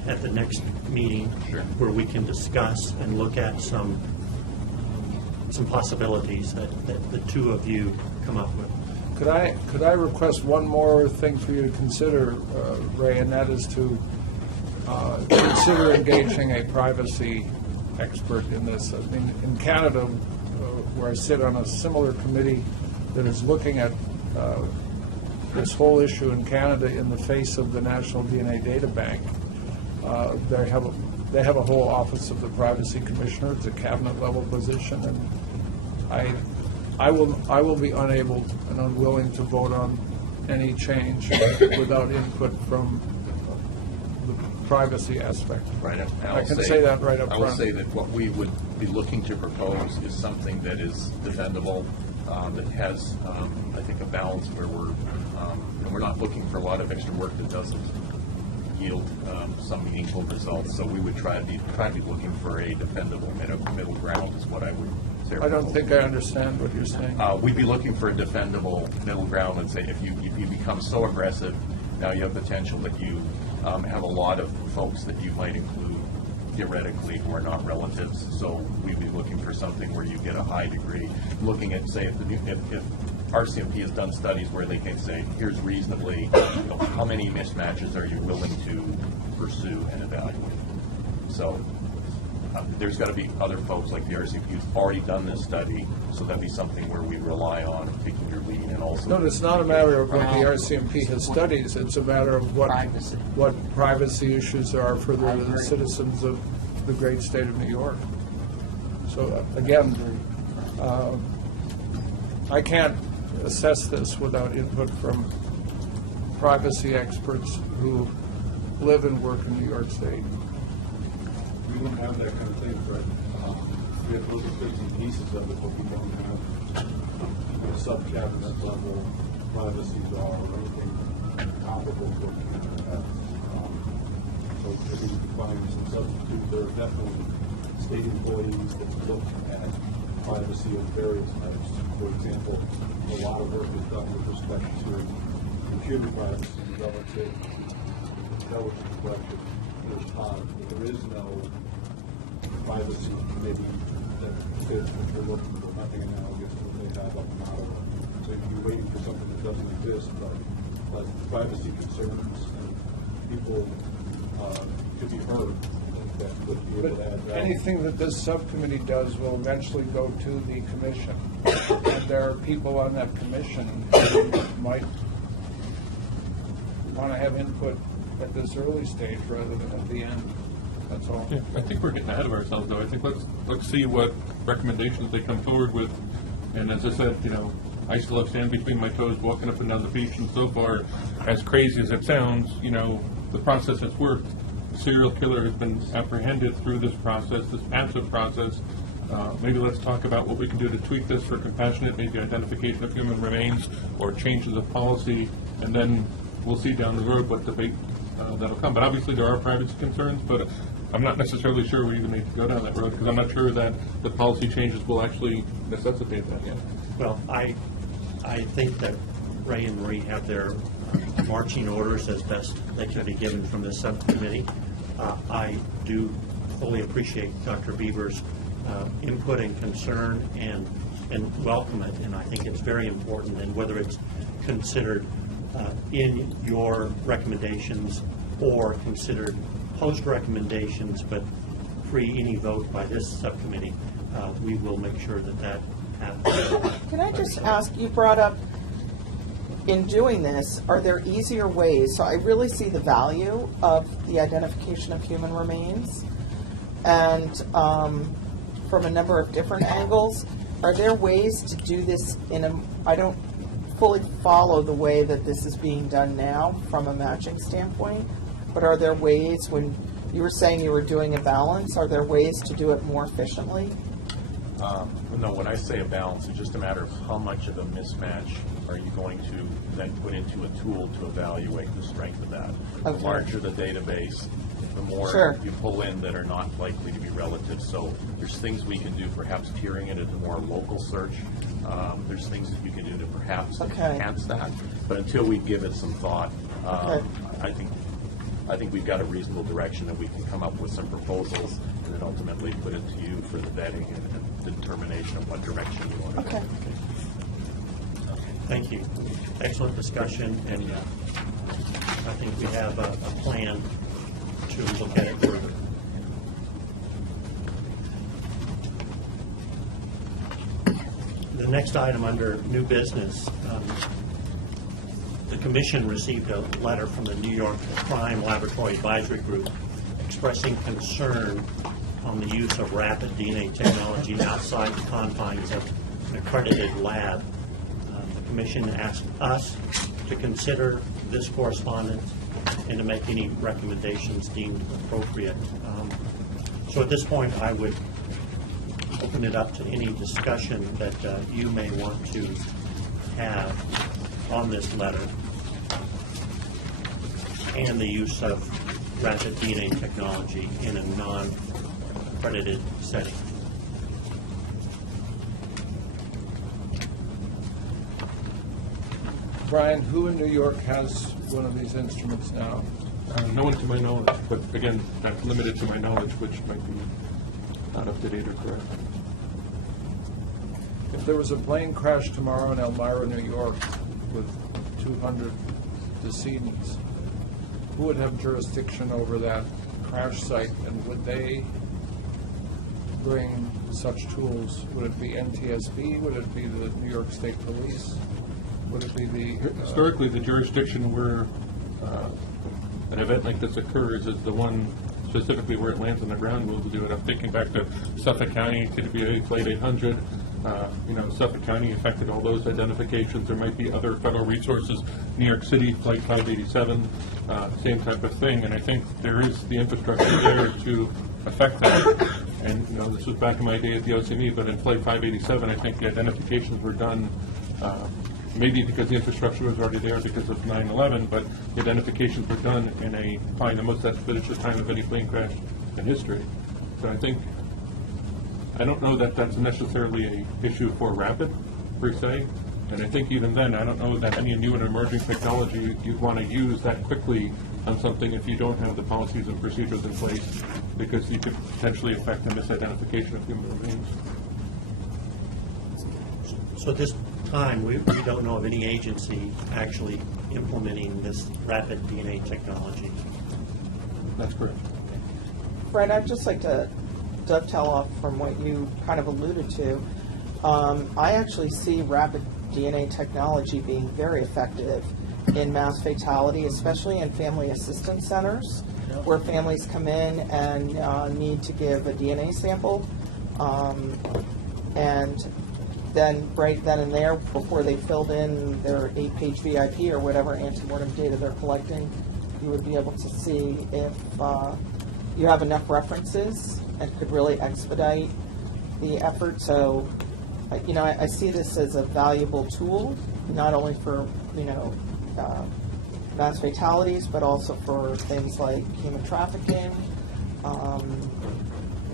at the next meeting, Sure. where we can discuss and look at some possibilities that the two of you come up with. Could I request one more thing for you to consider, Ray, and that is to consider engaging a privacy expert in this. I mean, in Canada, where I sit on a similar committee that is looking at this whole issue in Canada in the face of the National DNA Data Bank, they have a whole office of the Privacy Commissioner. It's a cabinet level position, and I will be unable and unwilling to vote on any change without input from the privacy aspect. Right. And I can say that right up I front. will say that what we would be looking to propose is something that is defendable, that has, I think, a balance where we're not looking for a lot of extra work that doesn't yield some meaningful results. So we would try to be looking for a defendable middle ground is what I would say. I don't think I understand what you're saying. We'd be looking for a defendable middle ground and say if you become so aggressive, now you have potential that you have a lot of folks that you might include theoretically who are not relatives. So we'd be looking for something where you get a high degree. Looking at, say, if RCMP has done studies where they can say, here's reasonably, how many mismatches are you willing to pursue and evaluate? So there's got to be other folks like the RCMP who've already done this study, so that'd be something where we rely on taking your lead and also... No, it's not a matter of what the RCMP has studies. It's a matter of what privacy issues there are for the citizens of the great state of New York. So again, I can't assess this without input from privacy experts who live and work in New York State. We don't have that kind of thing, Fred. We have little bits and pieces of it, but we don't have a sub-cabinet level privacy law or anything comparable to what Canada has. So if we can find some substitute, there are definitely state employees that look at privacy of various types. For example, a lot of work is done with respect to computer privacy relative to intelligence collection. There is no privacy committee that fits what they're looking for, nothing analogous to what they have up in Ottawa. So you're waiting for something that doesn't exist, but privacy concerns and people could be heard that would be able to add value. Anything that this subcommittee does will eventually go to the commission. And there are people on that commission who might want to have input at this early stage rather than at the end. That's all. Yeah, I think we're getting ahead of ourselves, though. I think let's see what recommendations they come forward with. And as I said, I still have sand between my toes walking up and down the beach, and so far, as crazy as it sounds, the process has worked. The serial killer has been apprehended through this process, this passive process. Maybe let's talk about what we can do to tweak this for compassionate, maybe identification of human remains or changes of policy, and then we'll see down the road what debate that'll come. But obviously there are privacy concerns, but I'm not necessarily sure we even need to go down that road because I'm not sure that the policy changes will actually necessitate that yet. Well, I think that Ray and Marie have their marching orders as best they can be given from this subcommittee. I do fully appreciate Dr. Bieber's input and concern and welcome it, and I think it's very important, and whether it's considered in your recommendations or considered post recommendations, but pre any vote by this subcommittee, we will make sure that that happens. Can I just ask, you brought up, in doing this, are there easier ways? So I really see the value of the identification of human remains, and from a number of different angles. Are there ways to do this in a, I don't fully follow the way that this is being done now from a matching standpoint, but are there ways, when you were saying you were doing a balance, are there ways to do it more efficiently? No, when I say a balance, it's just a matter of how much of a mismatch are you going to then put into a tool to evaluate the strength of that. Okay. The larger the database, the more Sure. you pull in that are not likely to be relative. So there's things we can do, perhaps tiering it into more local search. There's things that you can do to perhaps enhance that. But until we give it some thought, I think we've got a reasonable direction that we can come up with some proposals and then ultimately put it to you for the vetting and the determination of what direction you want to go. Thank you. Excellent discussion, and I think we have a plan to look at it further. The next item under new business, the Commission received a letter from the New York Crime Laboratory Advisory Group expressing concern on the use of rapid DNA technology outside the confines of an accredited lab. The Commission asked us to consider this correspondence and to make any recommendations deemed appropriate. So at this point, I would open it up to any discussion that you may want to have on this letter and the use of rapid DNA technology in a non-accredited setting. Brian, who in New York has one of these instruments now? No one to my knowledge, but again, that's limited to my knowledge, which might be not up to date or correct. If there was a plane crash tomorrow in Elmira, New York, with 200 decedents, who would have jurisdiction over that crash site, and would they bring such tools? Would it be NTSB? Would it be the New York State Police? Would it be the... Historically, the jurisdiction where an event like this occurs is the one specifically where it lands on the ground rule to do it. I'm thinking back to Suffolk County, TWA Flight 800. Suffolk County affected all those identifications. There might be other federal resources. New York City, Flight 587, same type of thing. And I think there is the infrastructure there to affect that. And this was back in my day at the OCME, but in Flight 587, I think the identifications were done maybe because the infrastructure was already there because of 9/11, but the identifications were done in probably the most expeditious time of any plane crash in history. So I don't know that that's necessarily an issue for rapid, per se, and I think even then, I don't know that any new and emerging technology you'd want to use that quickly on something if you don't have the policies and procedures in place, because you could potentially affect the misidentification of human remains. So at this time, we don't know of any agency actually implementing this rapid DNA technology. That's correct. Fred, I'd just like to dovetail off from what you kind of alluded to. I actually see rapid DNA technology being very effective in mass fatality, especially in family assistance centers, where families come in and need to give a DNA sample, and then right then and there, before they filled in their 8-page VIP or whatever antemortem data they're collecting, you would be able to see if you have enough references and could really expedite the effort. So, I see this as a valuable tool, not only for, mass fatalities, but also for things like human trafficking,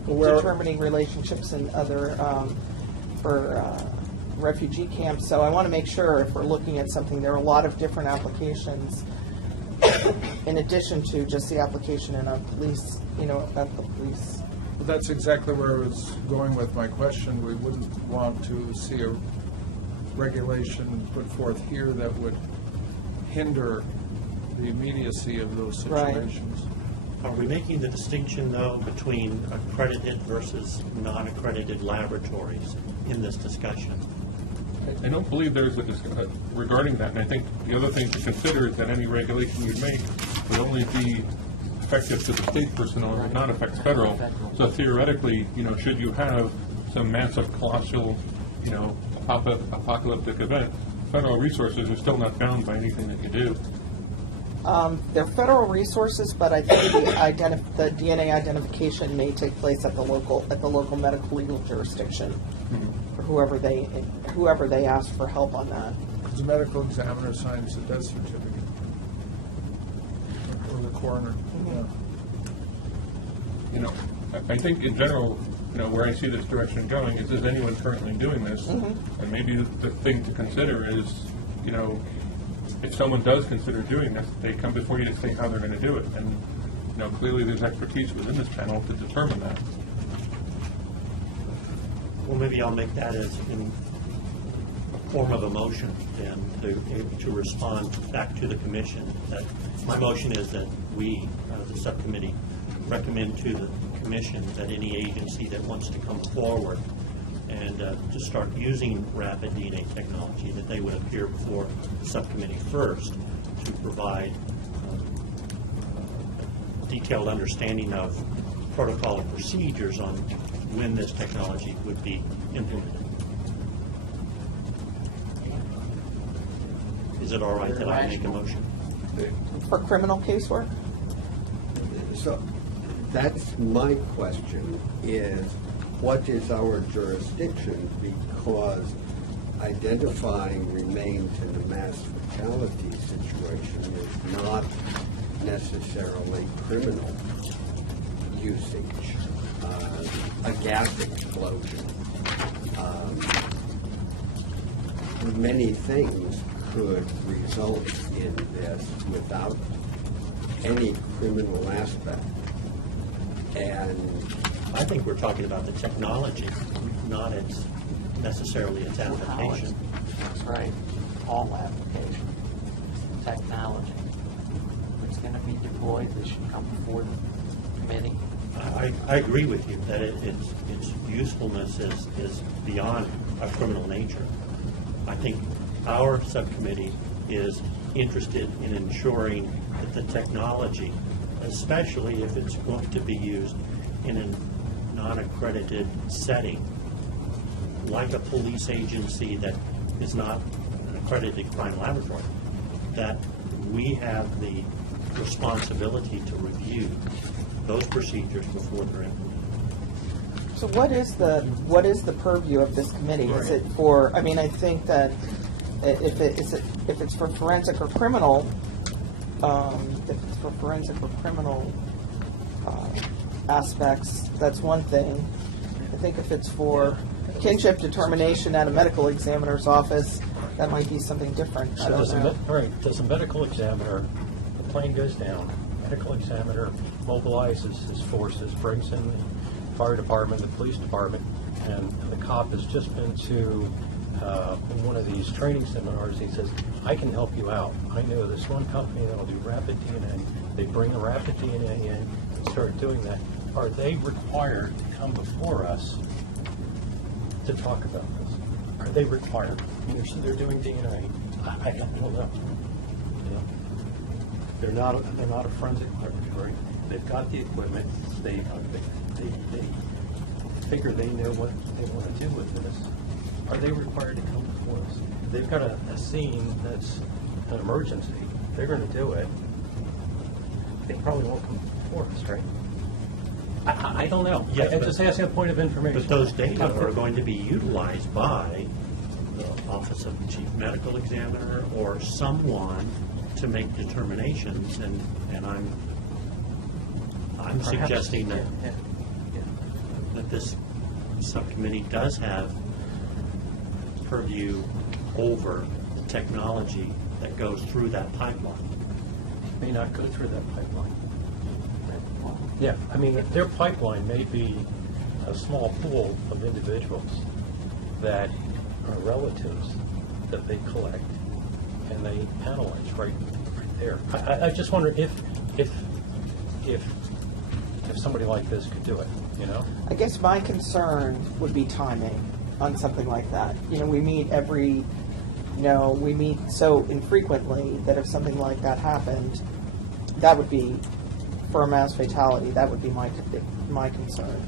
determining relationships and other, for refugee camps. So I want to make sure if we're looking at something, there are a lot of different applications in addition to just the application in a police, at the police. Well, that's exactly where I was going with my question. We wouldn't want to see a regulation put forth here that would hinder the immediacy of those Right. situations. Are we making the distinction, though, between accredited versus non-accredited laboratories in this discussion? I don't believe there's a regarding that, and I think the other thing to consider is that any regulation you make would only be effective to the state personnel and would not affect federal. So theoretically, should you have some massive colossal, apocalyptic event, federal resources are still not bound by anything that you do. They're federal resources, but I think the DNA identification may take place at the local medical legal jurisdiction, or whoever they ask for help on that. The medical examiner signs the death certificate. Or the coroner. Yeah. I think in general, where I see this direction going is anyone currently doing this? And maybe the thing to consider is, if someone does consider doing this, they come before you to say how they're going to do it. And, clearly there's expertise within this panel to determine that. Well, maybe I'll make that as in form of a motion then to respond back to the commission. That my motion is that we, the subcommittee, recommend to the commission that any agency that wants to come forward and to start using rapid DNA technology, that they would appear before the subcommittee first to provide detailed understanding of protocol and procedures on when this technology would be implemented. Is it all right that I make a motion? For criminal casework? So that's my question, is what is our jurisdiction? Because identifying remains in a mass fatality situation is not necessarily criminal usage. A gas explosion. Many things could result in this without any criminal aspect. And I think we're talking about the technology, not necessarily its application. That's right. All application, technology. If it's going to be deployed, this should come before the committee. I agree with you that its usefulness is beyond a criminal nature. I think our subcommittee is interested in ensuring that the technology, especially if it's going to be used in a non-accredited setting, like a police agency that is not an accredited crime laboratory, that we have the responsibility to review those procedures before they're implemented. So what is the purview of this committee? Is it for, I think that if it's for forensic or criminal, aspects, that's one thing. I think if it's for kinship determination at a medical examiner's office, that might be something different. I don't know. Does a medical examiner, the plane goes down, medical examiner mobilizes his forces, brings in the fire department, the police department, and the cop has just been to one of these training seminars. He says, I can help you out. I know this one company that'll do rapid DNA. They bring a rapid DNA in and start doing that. Are they required to come before us to talk about this? Are they required? They're doing DNA. I don't know. They're not a forensic laboratory. They've got the equipment. They figure they know what they want to do with this. Are they required to come before us? They've got a scene that's an emergency. They're going to do it. They probably won't come before us, right? I don't know. Yes, I'm but- just asking a point of information. But those data are going to be utilized by the Office of the Chief Medical Examiner or someone to make determinations, and I'm Perhaps, suggesting that, yeah. that this subcommittee does have purview over the technology that goes through that pipeline. May not go through that pipeline. Yeah, I mean, their pipeline may be a small pool of individuals that are relatives that they collect and they analyze right there. I just wonder if somebody like this could do it, you know? I guess my concern would be timing on something like that. You know, we meet we meet so infrequently that if something like that happened, that would be, for a mass fatality, that would be my concern.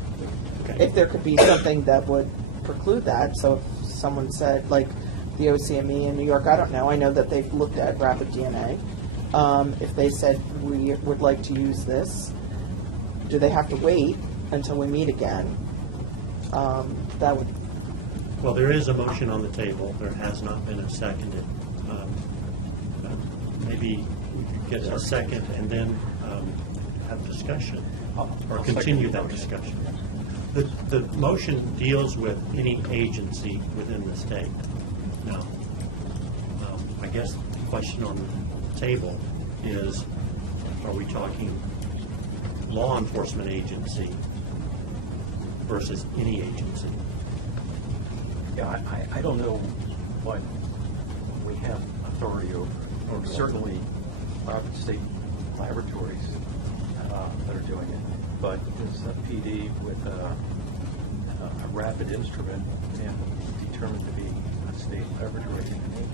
Okay. If there could be something that would preclude that, so if someone said, like the OCME in New York, I don't know, I know that they've looked at rapid DNA. If they said, we would like to use this, do they have to wait until we meet again? That would, Well, there is a motion on the table. There has not been a seconded. Maybe we could get a second and then have discussion or continue that discussion. The motion deals with any agency within the state. Now, I guess the question on the table is, are we talking law enforcement agency versus any agency? Yeah, I don't know what we have authority over. Certainly, private state laboratories that are doing it, but is a PD with a rapid instrument and determined to be a state laboratory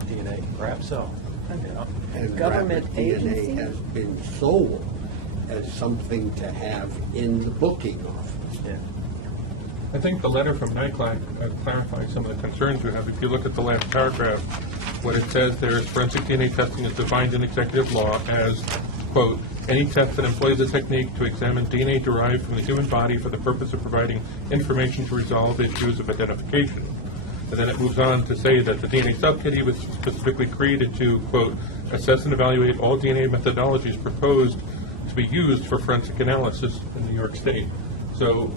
DNA? Perhaps so. You know? And Government rapid DNA agency? has been sold as something to have in the booking office. Yeah. I think the letter from NICLAC clarifies some of the concerns you have. If you look at the last paragraph, what it says there is forensic DNA testing is defined in executive law as, quote, any test that employs a technique to examine DNA derived from the human body for the purpose of providing information to resolve issues of identification. And then it moves on to say that the DNA subcommittee was specifically created to, quote, assess and evaluate all DNA methodologies proposed to be used for forensic analysis in New York State. So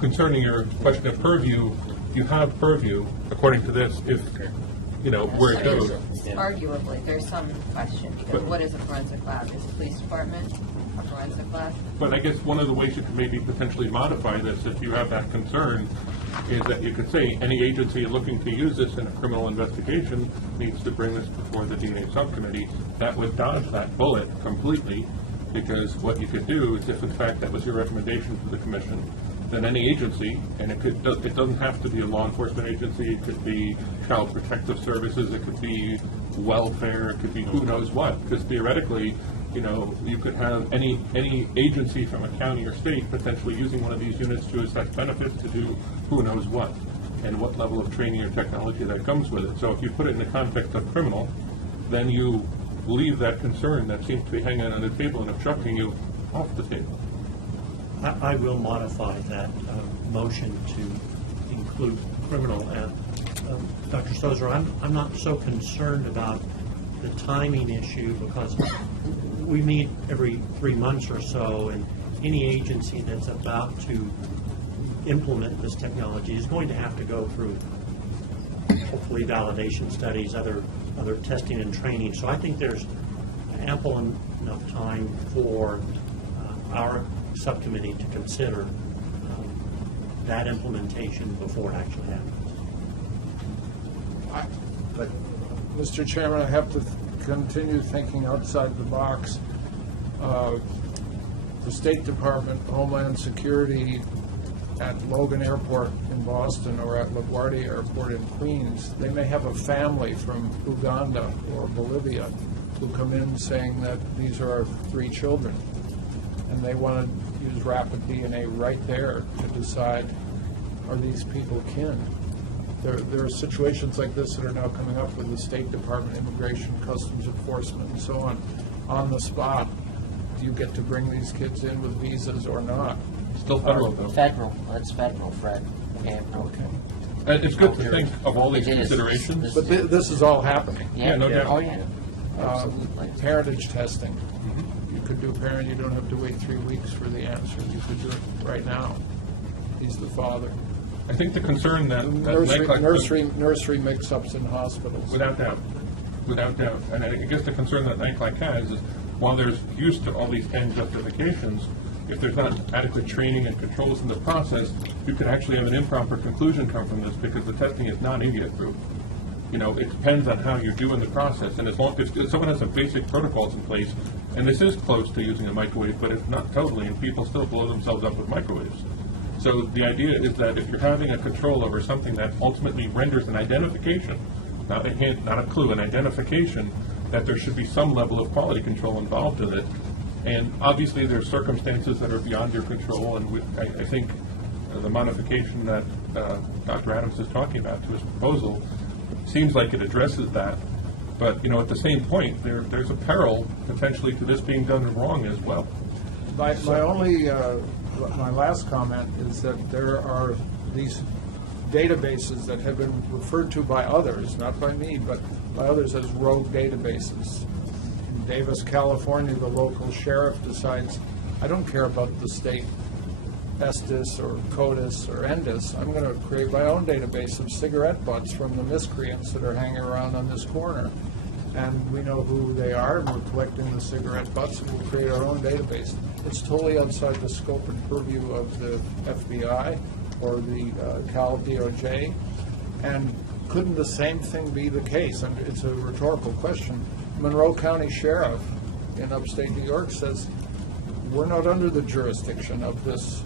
concerning your question of purview, you have purview, according to this, if, you know, where it goes. Arguably, there's some question, because what is a forensic lab? Is the police department a forensic lab? But I guess one of the ways you could maybe potentially modify this, if you have that concern, is that you could say any agency looking to use this in a criminal investigation needs to bring this before the DNA subcommittee. That would dodge that bullet completely, because what you could do is, if in fact that was your recommendation to the commission, then any agency, and it doesn't have to be a law enforcement agency, it could be child protective services, it could be welfare, it could be who knows what, because theoretically, you know, you could have any agency from a county or state potentially using one of these units to assess benefits to do who knows what, and what level of training or technology that comes with it. So if you put it in the context of criminal, then you leave that concern that seems to be hanging on the table and obstructing you off the table. I will modify that motion to include criminal. Dr. Stozer, I'm not so concerned about the timing issue, because we meet every 3 months or so, and any agency that's about to implement this technology is going to have to go through, hopefully, validation studies, other testing and training. So I think there's ample enough time for our subcommittee to consider that implementation before it actually happens. But Mr. Chairman, I have to continue thinking outside the box. The State Department, Homeland Security at Logan Airport in Boston or at LaGuardia Airport in Queens, they may have a family from Uganda or Bolivia who come in saying that these are our 3 children, and they want to use rapid DNA right there to decide, are these people kin? There are situations like this that are now coming up with the State Department, Immigration, Customs Enforcement, and so on the spot. Do you get to bring these kids in with visas or not? Still federal, though. Federal, that's federal, Fred. We have no. And it's good to think of all these It is. considerations. But this is all happening. Yeah, no doubt. Oh, yeah. Parentage testing. You could do parent, you don't have to wait 3 weeks for the answer. You could do it right now. He's the father. I think the concern that NICLAC Nursery mix-ups in hospitals. Without doubt. And I guess the concern that NICLAC has is, while there's use to all these kind of justifications, if there's not adequate training and controls in the process, you could actually have an improper conclusion come from this because the testing is not idiot-proof. You know, it depends on how you do in the process, and as long as someone has some basic protocols in place, and this is close to using a microwave, but it's not totally, and people still blow themselves up with microwaves. So the idea is that if you're having a control over something that ultimately renders an identification, not a hint, not a clue, an identification, that there should be some level of quality control involved in it. And obviously there are circumstances that are beyond your control, and I think the modification that Dr. Adams is talking about to his proposal seems like it addresses that. But, you know, at the same point, there's a peril potentially to this being done wrong as well. My last comment is that there are these databases that have been referred to by others, not by me, but by others as rogue databases. In Davis, California, the local sheriff decides, I don't care about the state Estes or CODIS or ENDIS, I'm going to create my own database of cigarette butts from the miscreants that are hanging around on this corner. And we know who they are, and we're collecting the cigarette butts, and we'll create our own database. It's totally outside the scope and purview of the FBI or the Cal DOJ. And couldn't the same thing be the case? And it's a rhetorical question. Monroe County Sheriff in upstate New York says, we're not under the jurisdiction of this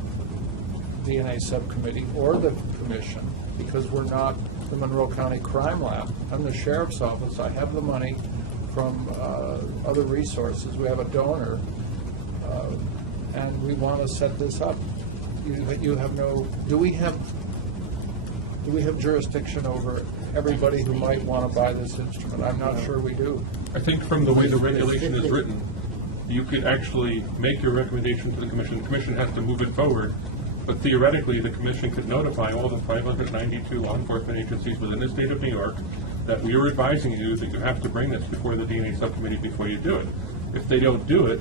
DNA subcommittee or the commission because we're not the Monroe County Crime Lab. I'm the sheriff's office. I have the money from other resources. We have a donor, and we want to set this up. You have no. Do we have jurisdiction over everybody who might want to buy this instrument? I'm not sure we do. I think from the way the regulation is written, you could actually make your recommendation to the commission. The commission has to move it forward. But theoretically, the commission could notify all the 592 law enforcement agencies within the state of New York that we are advising you that you have to bring this before the DNA subcommittee before you do it. If they don't do it,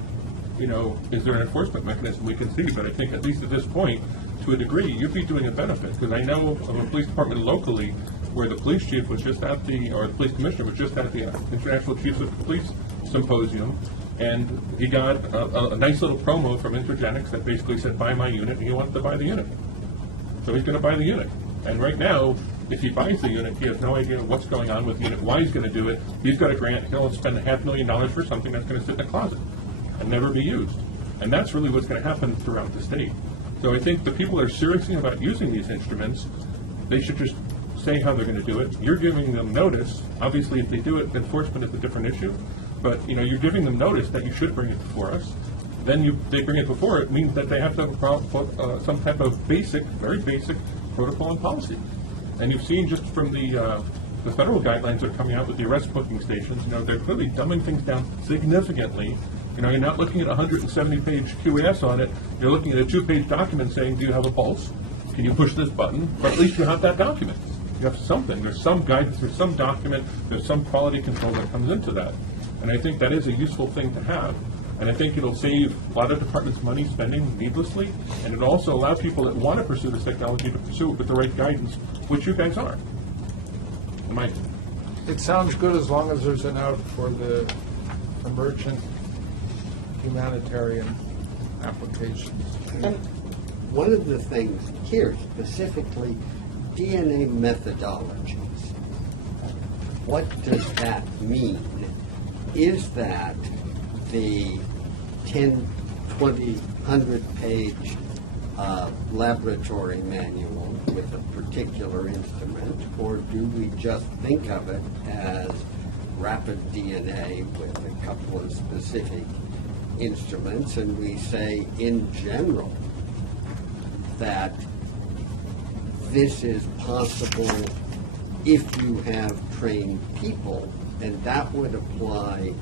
you know, is there an enforcement mechanism we can see? But I think at least at this point, to a degree, you'd be doing a benefit. Because I know of a police department locally where the police chief was just at the commissioner was just at the International Chiefs of Police Symposium, and he got a nice little promo from Intergenics that basically said, buy my unit, and he wanted to buy the unit. So he's going to buy the unit. And right now, if he buys the unit, he has no idea what's going on with the unit, why he's going to do it. He's got a grant, he'll spend $500,000 for something that's going to sit in a closet and never be used. And that's really what's going to happen throughout the state. So I think the people that are seriously about using these instruments, they should just say how they're going to do it. You're giving them notice. Obviously, if they do it, enforcement is a different issue. But, you know, you're giving them notice that you should bring it before us. Then they bring it before it means that they have to have some type of basic, very basic protocol and policy. And you've seen just from the federal guidelines that are coming out with the arrest booking stations, you know, they're clearly dumbing things down significantly. You know, you're not looking at a 170-page QAS on it. You're looking at a 2-page document saying, do you have a pulse? Can you push this button? But at least you have that document. You have something. There's some guidance. There's some document. There's some quality control that comes into that. And I think that is a useful thing to have. And I think it'll save a lot of departments money spending needlessly, and it'll also allow people that want to pursue this technology to pursue it with the right guidance, which you guys are. It sounds good as long as there's an out for the emergent humanitarian applications. One of the things here, specifically DNA methodologies, what does that mean? Is that the 10, 20, 100-page laboratory manual with a particular instrument, or do we just think of it as rapid DNA with a couple of specific instruments, and we say in general that this is possible if you have trained people, and that would apply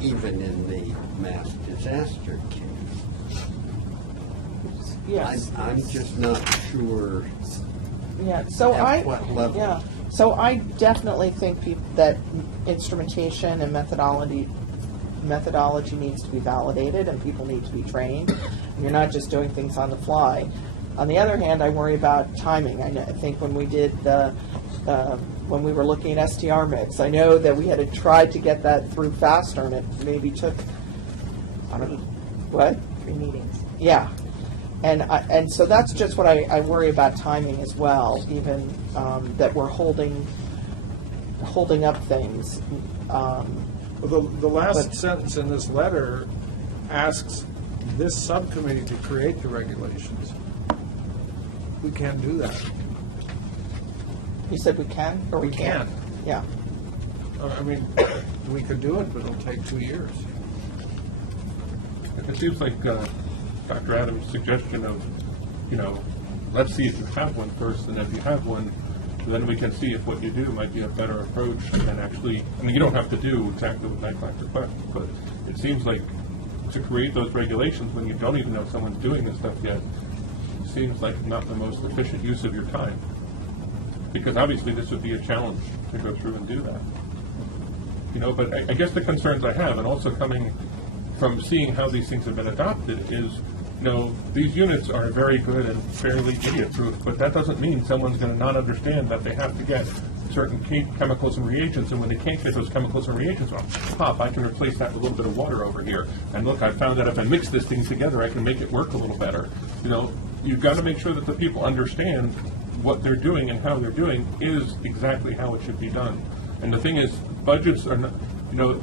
even in the mass disaster case? Yes. I'm just not sure Yeah, so at what level. Yeah, so I definitely think that instrumentation and methodology needs to be validated and people need to be trained. You're not just doing things on the fly. On the other hand, I worry about timing. I think when we did when we were looking at STR mix, I know that we had to try to get that through faster, and it maybe took, I don't know, what? 3 meetings. Yeah. And so that's just what I worry about timing as well, even that we're holding up things. The last sentence in this letter asks this subcommittee to create the regulations. We can't do that. You said we can, or we can't? Yeah. I mean, we could do it, but it'll take 2 years. It seems like Dr. Adams' suggestion of, let's see if you have one first, and if you have one, then we can see if what you do might be a better approach than actually, you don't have to do exactly what NICLAC requests, but it seems like to create those regulations when you don't even know if someone's doing this stuff yet, seems like not the most efficient use of your time. Because obviously this would be a challenge to go through and do that. But I guess the concerns I have, and also coming from seeing how these things have been adopted, is, these units are very good and fairly idiot-proof, but that doesn't mean someone's going to not understand that they have to get certain chemicals and reagents, and when they can't get those chemicals and reagents, I can replace that with a little bit of water over here. And look, I found that if I mix this thing together, I can make it work a little better. You've got to make sure that the people understand what they're doing and how they're doing is exactly how it should be done. And the thing is, budgets are not,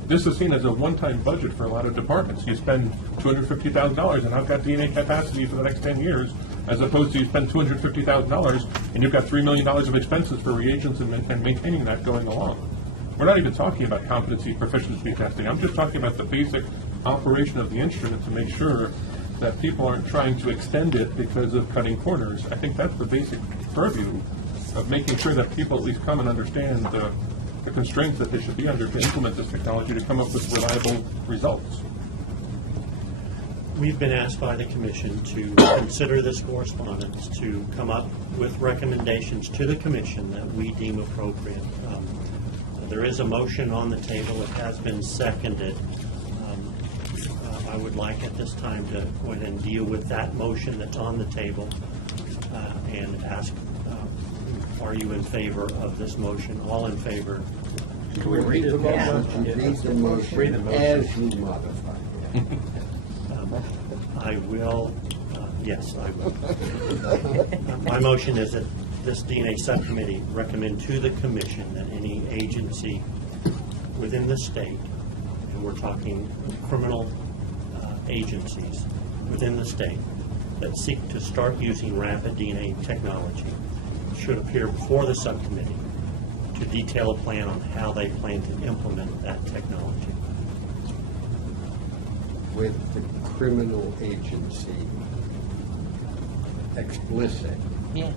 this is seen as a one-time budget for a lot of departments. You spend $250,000 and I've got DNA capacity for the next 10 years, as opposed to you spend $250,000 and you've got $3 million of expenses for reagents and maintaining that going along. We're not even talking about competency proficiency testing. I'm just talking about the basic operation of the instrument to make sure that people aren't trying to extend it because of cutting corners. I think that's the basic purview of making sure that people at least come and understand the constraints that they should be under to implement this technology to come up with reliable results. We've been asked by the Commission to consider this correspondence, to come up with recommendations to the Commission that we deem appropriate. There is a motion on the table. It has been seconded. I would like at this time to go ahead and deal with that motion that's on the table and ask, are you in favor of this motion? All in favor? Can we read the motion? Read the motion as you modify it. I will, yes, I will. My motion is that this DNA subcommittee recommend to the Commission that any agency within the state, and we're talking criminal agencies within the state that seek to start using rapid DNA technology should appear before the subcommittee to detail a plan on how they plan to implement that technology. With the criminal agency explicit. Yeah.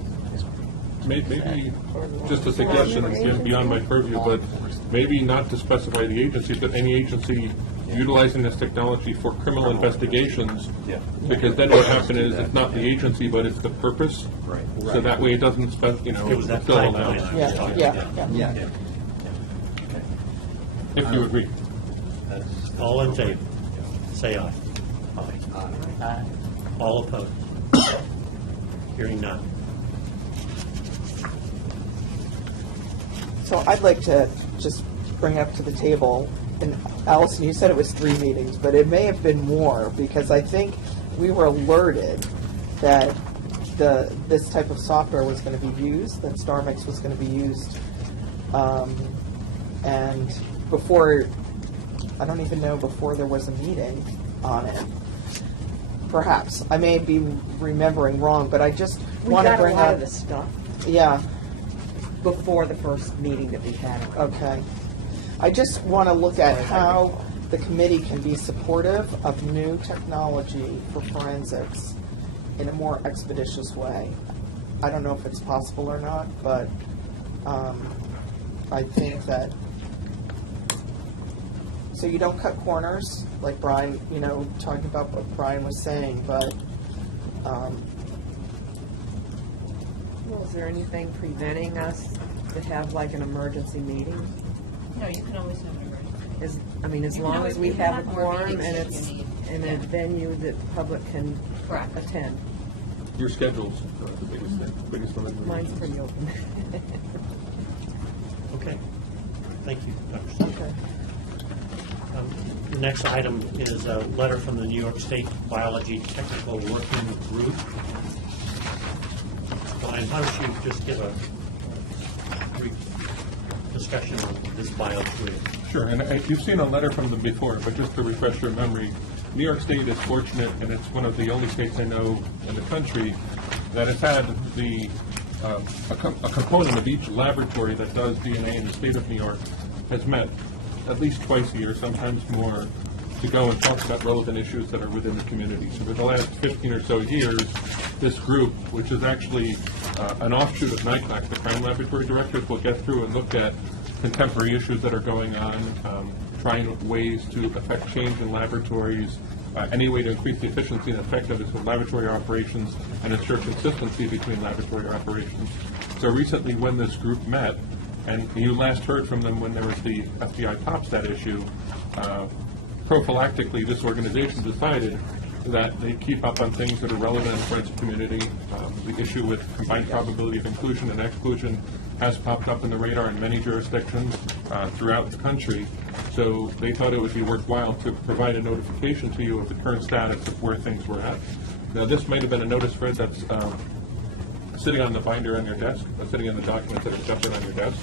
Maybe just a suggestion, again, beyond my purview, but maybe not to specify the agency, but any agency utilizing this technology for criminal investigations, because then what happens is it's not the agency, but it's the purpose. Right. So that way it doesn't It was that fill timeline out. I was talking about. Yeah. If you agree. All in favor, say aye. Aye. All opposed? Hearing none. So I'd like to just bring up to the table, and Allison, you said it was 3 meetings, but it may have been more, because I think we were alerted that this type of software was going to be used, that StarMix was going to be used, and before, I don't even know, before there was a meeting on it. Perhaps. I may be remembering wrong, but I just want to bring We got a lot up. of this stuff Yeah. before the first meeting that we had. Okay. I just want to look at how the committee can be supportive of new technology for forensics in a more expeditious way. I don't know if it's possible or not, but I think that, so you don't cut corners, like Brian, talking about what Brian was saying, but Well, is there anything preventing us to have like an emergency meeting? No, you can always have an emergency. As You can long always- as we you can have a have more quorum meetings and if it's you need. in a Yeah. venue that the public can Correct. attend. Your schedule's the biggest thing, biggest one. Mine's pretty open. Okay. Thank you, Dr. Stone. Okay. The next item is a letter from the New York State Biology Technical Working Group. Brian, why don't you just give a brief discussion on this BioTwig? Sure, and you've seen a letter from them before, but just to refresh your memory, New York State is fortunate, and it's one of the only states I know in the country that has had the a component of each laboratory that does DNA in the state of New York has met at least twice a year, sometimes more, to go and talk about relevant issues that are within the community. So for the last 15 or so years, this group, which is actually an offshoot of NICLAC, the Crime Laboratory Directors, will get through and look at contemporary issues that are going on, trying ways to affect change in laboratories, any way to increase the efficiency and effectiveness of laboratory operations and ensure consistency between laboratory operations. So recently when this group met, and you last heard from them when there was the FBI Topstat issue, prophylactically this organization decided that they keep up on things that are relevant in the forensic community. The issue with combined probability of inclusion and exclusion has popped up in the radar in many jurisdictions throughout the country. So they thought it would be worthwhile to provide a notification to you of the current status of where things were at. Now, this might have been a notice, Fred, that's sitting on the binder on your desk, sitting in the document that is jumping on your desk.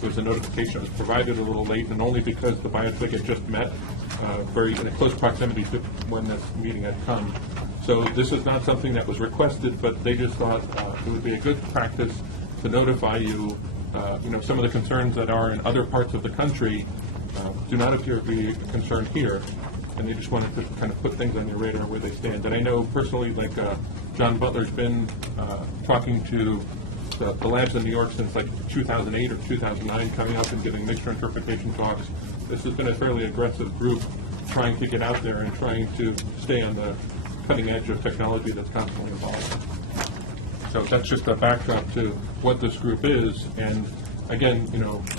There was a notification that was provided a little late, and only because the BioTwig had just met very in a close proximity to when this meeting had come. So this is not something that was requested, but they just thought it would be a good practice to notify you, some of the concerns that are in other parts of the country do not appear to be a concern here, and they just wanted to kind of put things on your radar where they stand. And I know personally, like John Butler's been talking to the labs in New York since like 2008 or 2009, coming up and giving mixture interpretation talks. This has been a fairly aggressive group trying to get out there and trying to stay on the cutting edge of technology that's constantly evolving. So that's just a backdrop to what this group is. And again,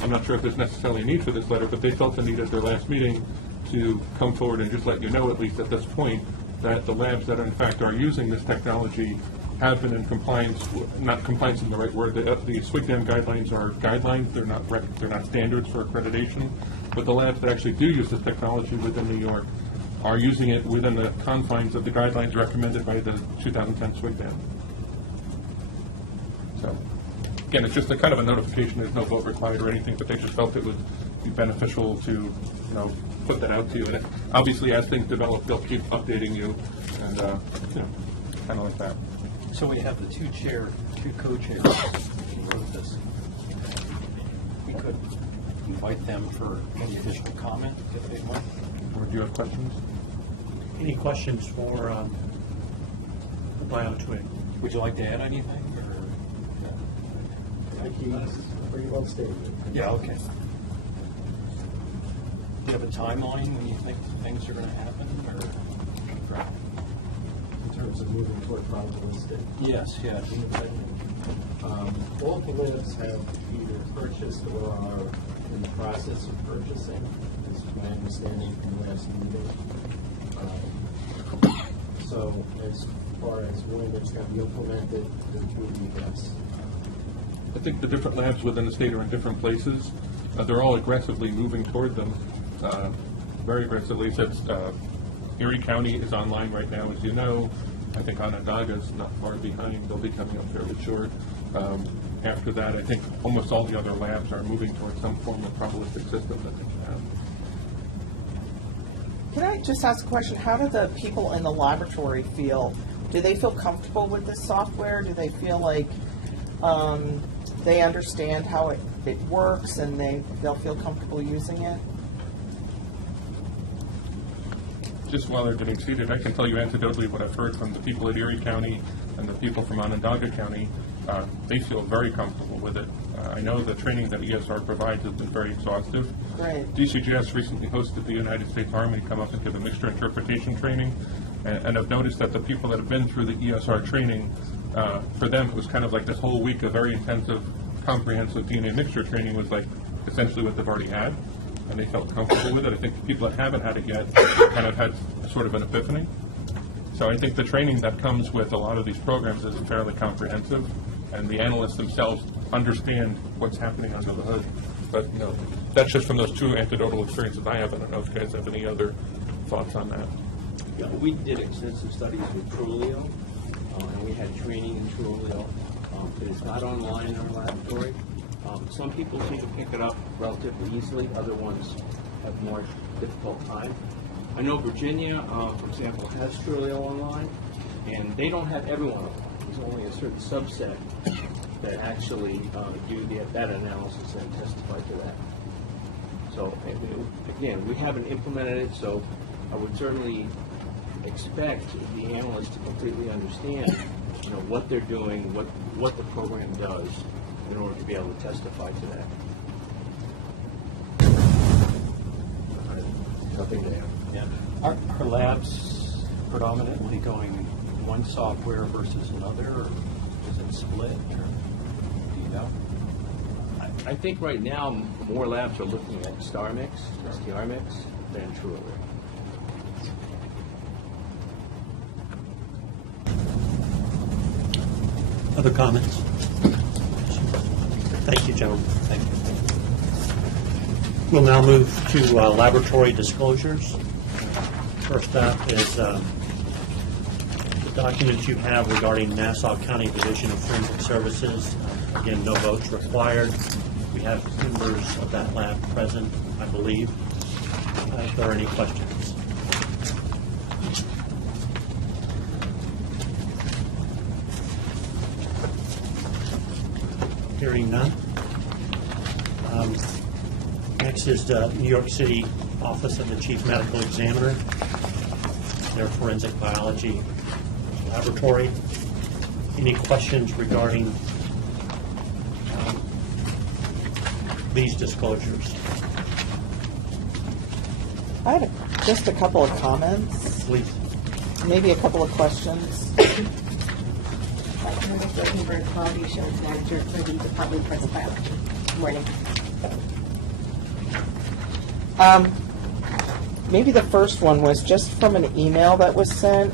I'm not sure if there's necessarily a need for this letter, but they felt the need at their last meeting to come forward and just let you know, at least at this point, that the labs that in fact are using this technology have been in compliance, not compliance is the right word, the SWGDAM guidelines are guidelines, they're not standards for accreditation, but the labs that actually do use this technology within New York are using it within the confines of the guidelines recommended by the 2010 SWGDAM. So, again, it's just a kind of a notification, there's no vote required or anything, but they just felt it would be beneficial to, put that out to you. And obviously, as things develop, they'll keep updating you, and, kind of like that. So we have the two co-chairs who wrote this. We could invite them for any additional comment if they want. Or do you have questions? Any questions for the BioTwig? Would you like to add anything? Pretty well stated. Yeah, okay. Do you have a timeline when you think things are going to happen? Or? In terms of moving toward probabilistic. Yes, yeah. All the labs have either purchased or are in the process of purchasing, is my understanding from last meeting. So as far as when it's going to be implemented, it will be yes. I think the different labs within the state are in different places. They're all aggressively moving toward them, very aggressively. So Erie County is online right now, as you know. I think Onondaga is not far behind. They'll be coming up fairly short. After that, I think almost all the other labs are moving towards some form of probabilistic system that they can have. Can I just ask a question? How do the people in the laboratory feel? Do they feel comfortable with this software? Do they feel like they understand how it works and they'll feel comfortable using it? Just while they're getting seated, I can tell you anecdotally what I've heard from the people at Erie County and the people from Onondaga County. They feel very comfortable with it. I know the training that ESR provides has been very exhaustive. Right. DCGS recently hosted the United States Army come up and give a mixture interpretation training, And I've noticed that the people that have been through the ESR training, for them, it was kind of like this whole week of very intensive, comprehensive DNA mixture training was like essentially what they've already had, and they felt comfortable with it. I think the people that haven't had it yet kind of had sort of an epiphany. So I think the training that comes with a lot of these programs is fairly comprehensive, and the analysts themselves understand what's happening under the hood. But, you know, that's just from those two anecdotal experiences I have. I don't know if you guys have any other thoughts on that. Yeah, we did extensive studies with Trulio, and we had training in Trulio. It is not online in our laboratory. Some people seem to pick it up relatively easily. Other ones have more difficult time. I know Virginia, for example, has Trulio online, and they don't have everyone online. There's only a certain subset that actually do that analysis and testify to that. So, again, we haven't implemented it, so I would certainly expect the analysts to completely understand, you know, what they're doing, what the program does, in order to be able to testify to that. Nothing to add. Yeah. Are labs predominantly going one software versus another, or is it split, or do you know? I think right now more labs are looking at STR mix than Trulio. Other comments? Thank you, gentlemen. Thank you. We'll now move to laboratory disclosures. First up is the document you have regarding Nassau County Division of Forensic Services. Again, no votes required. We have members of that lab present, I believe. If there are any questions. Hearing none. Next is the New York City Office of the Chief Medical Examiner, their forensic biology laboratory. Any questions regarding these disclosures? I had just a couple of comments. Please. Maybe a couple of questions. Rosenberg, Quality Assurance Manager for the Department of Forensic Biology. Good morning. Maybe the first one was just from an email that was sent.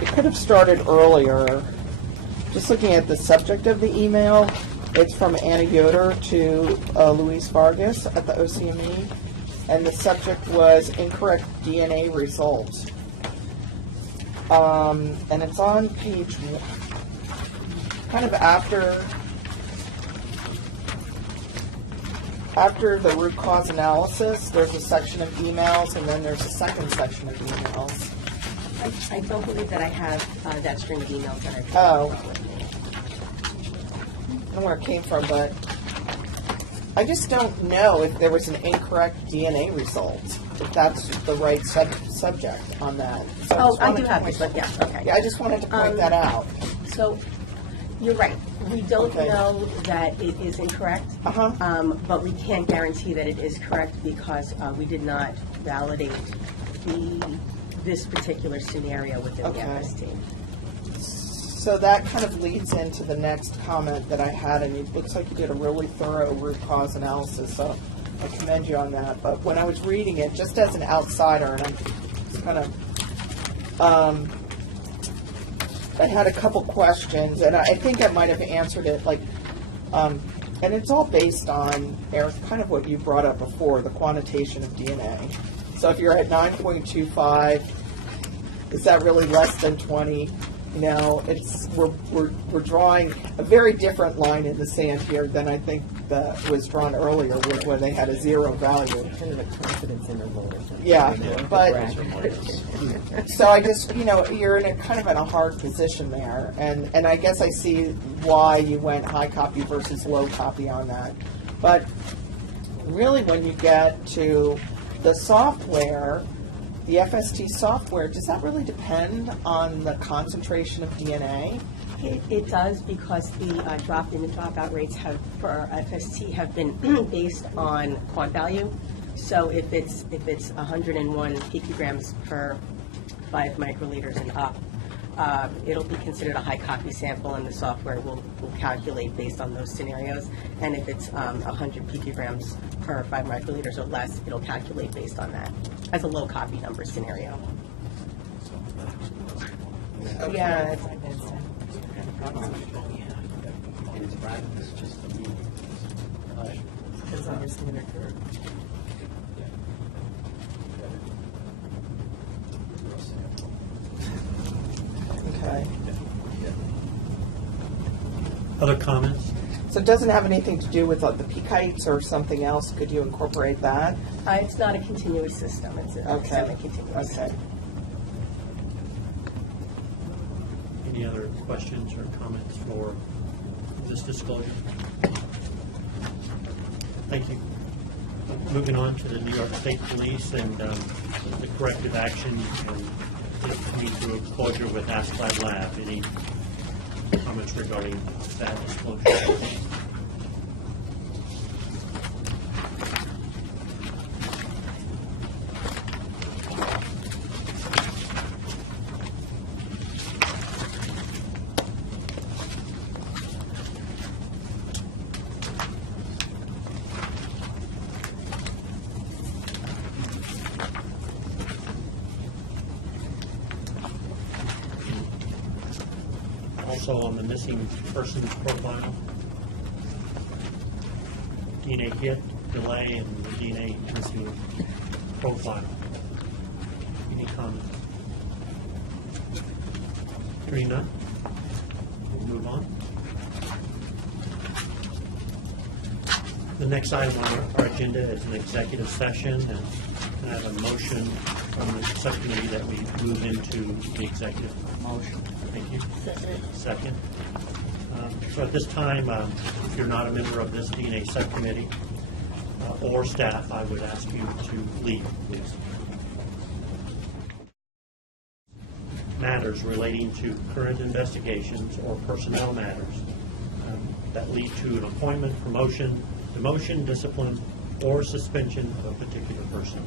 It could have started earlier. Just looking at the subject of the email, it's from Anna Yoder to Luis Vargas at the OCME, and the subject was incorrect DNA results. And it's on page kind of after the root cause analysis. There's a section of emails, and then there's a second section of emails. I don't believe that I have that string of emails that I I don't know where it came from, but I just don't know if there was an incorrect DNA result, if that's the right subject on that. So I do have this, but yeah, okay. Yeah, I just wanted to point that out. So, you're right. We don't Okay. know that it is incorrect, but we can't guarantee that it is correct because we did not validate this particular scenario within the FST. So that kind of leads into the next comment that I had, and it looks like you did a really thorough root cause analysis, so I commend you on that. But when I was reading it, just as an outsider, and I'm kind of, I had a couple questions, and I think I might have answered it, like, and it's all based on, Eric, kind of what you brought up before, the quantitation of DNA. So if you're at 9.25, is that really less than 20? You know, we're drawing a very different line in the sand here than I think that was drawn earlier when they had a zero value. Kind of a confidence interval or something. Yeah, but so I just, you know, you're in a kind of in a hard position there, and I guess I see why you went high copy versus low copy on that. But really, when you get to the software, the FST software, does that really depend on the concentration of DNA? It does, because the drop-in and dropout rates for our FST have been based on quant value. So if it's 101 picograms per 5 microliters and up, it'll be considered a high copy sample, and the software will calculate based on those scenarios. And if it's 100 picograms per 5 microliters or less, it'll calculate based on that as a low copy number scenario. Yeah. Depends on your standard curve. Okay. Other comments? So it doesn't have anything to do with the peak heights or something else? Could you incorporate that? It's not a continuous system. It's a semi-continuous. Okay. Any other questions or comments for this disclosure? Thank you. Moving on to the New York State Police and the corrective action and need to closure with ASCLD Lab. Any comments regarding that disclosure? Also on the missing persons profile, DNA hit, delay, and the DNA missing profile. Any comments? Hearing none, we'll move on. The next item on our agenda is an executive session, and can I have a motion from the subcommittee that we move into the executive? Motion. Thank you. Second. So at this time, if you're not a member of this DNA subcommittee or staff, I would ask you to leave, please. Matters relating to current investigations or personnel matters that lead to an appointment, promotion, demotion, discipline, or suspension of a particular person.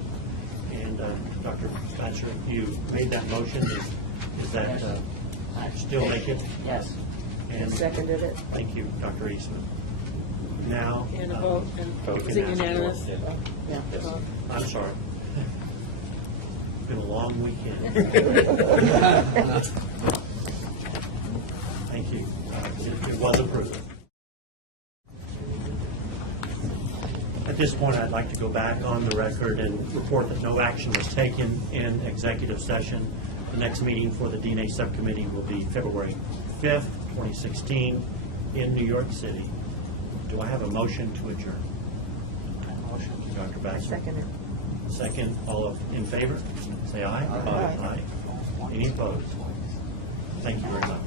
And Dr. Fletcher, you made that motion. Is that still make it? Yes. And seconded it. Thank you, Dr. Eastman. Now. And a vote. Is it unanimous? Yeah. I'm sorry. It's been a long weekend. Thank you. It was approved. At this point, I'd like to go back on the record and report that no action was taken in executive session. The next meeting for the DNA subcommittee will be February 5th, 2016 in New York City. Do I have a motion to adjourn? Motion. Dr. Baxter? Seconded. Second. All in favor? Say aye. Aye. Aye. Any opposed? Thank you very much.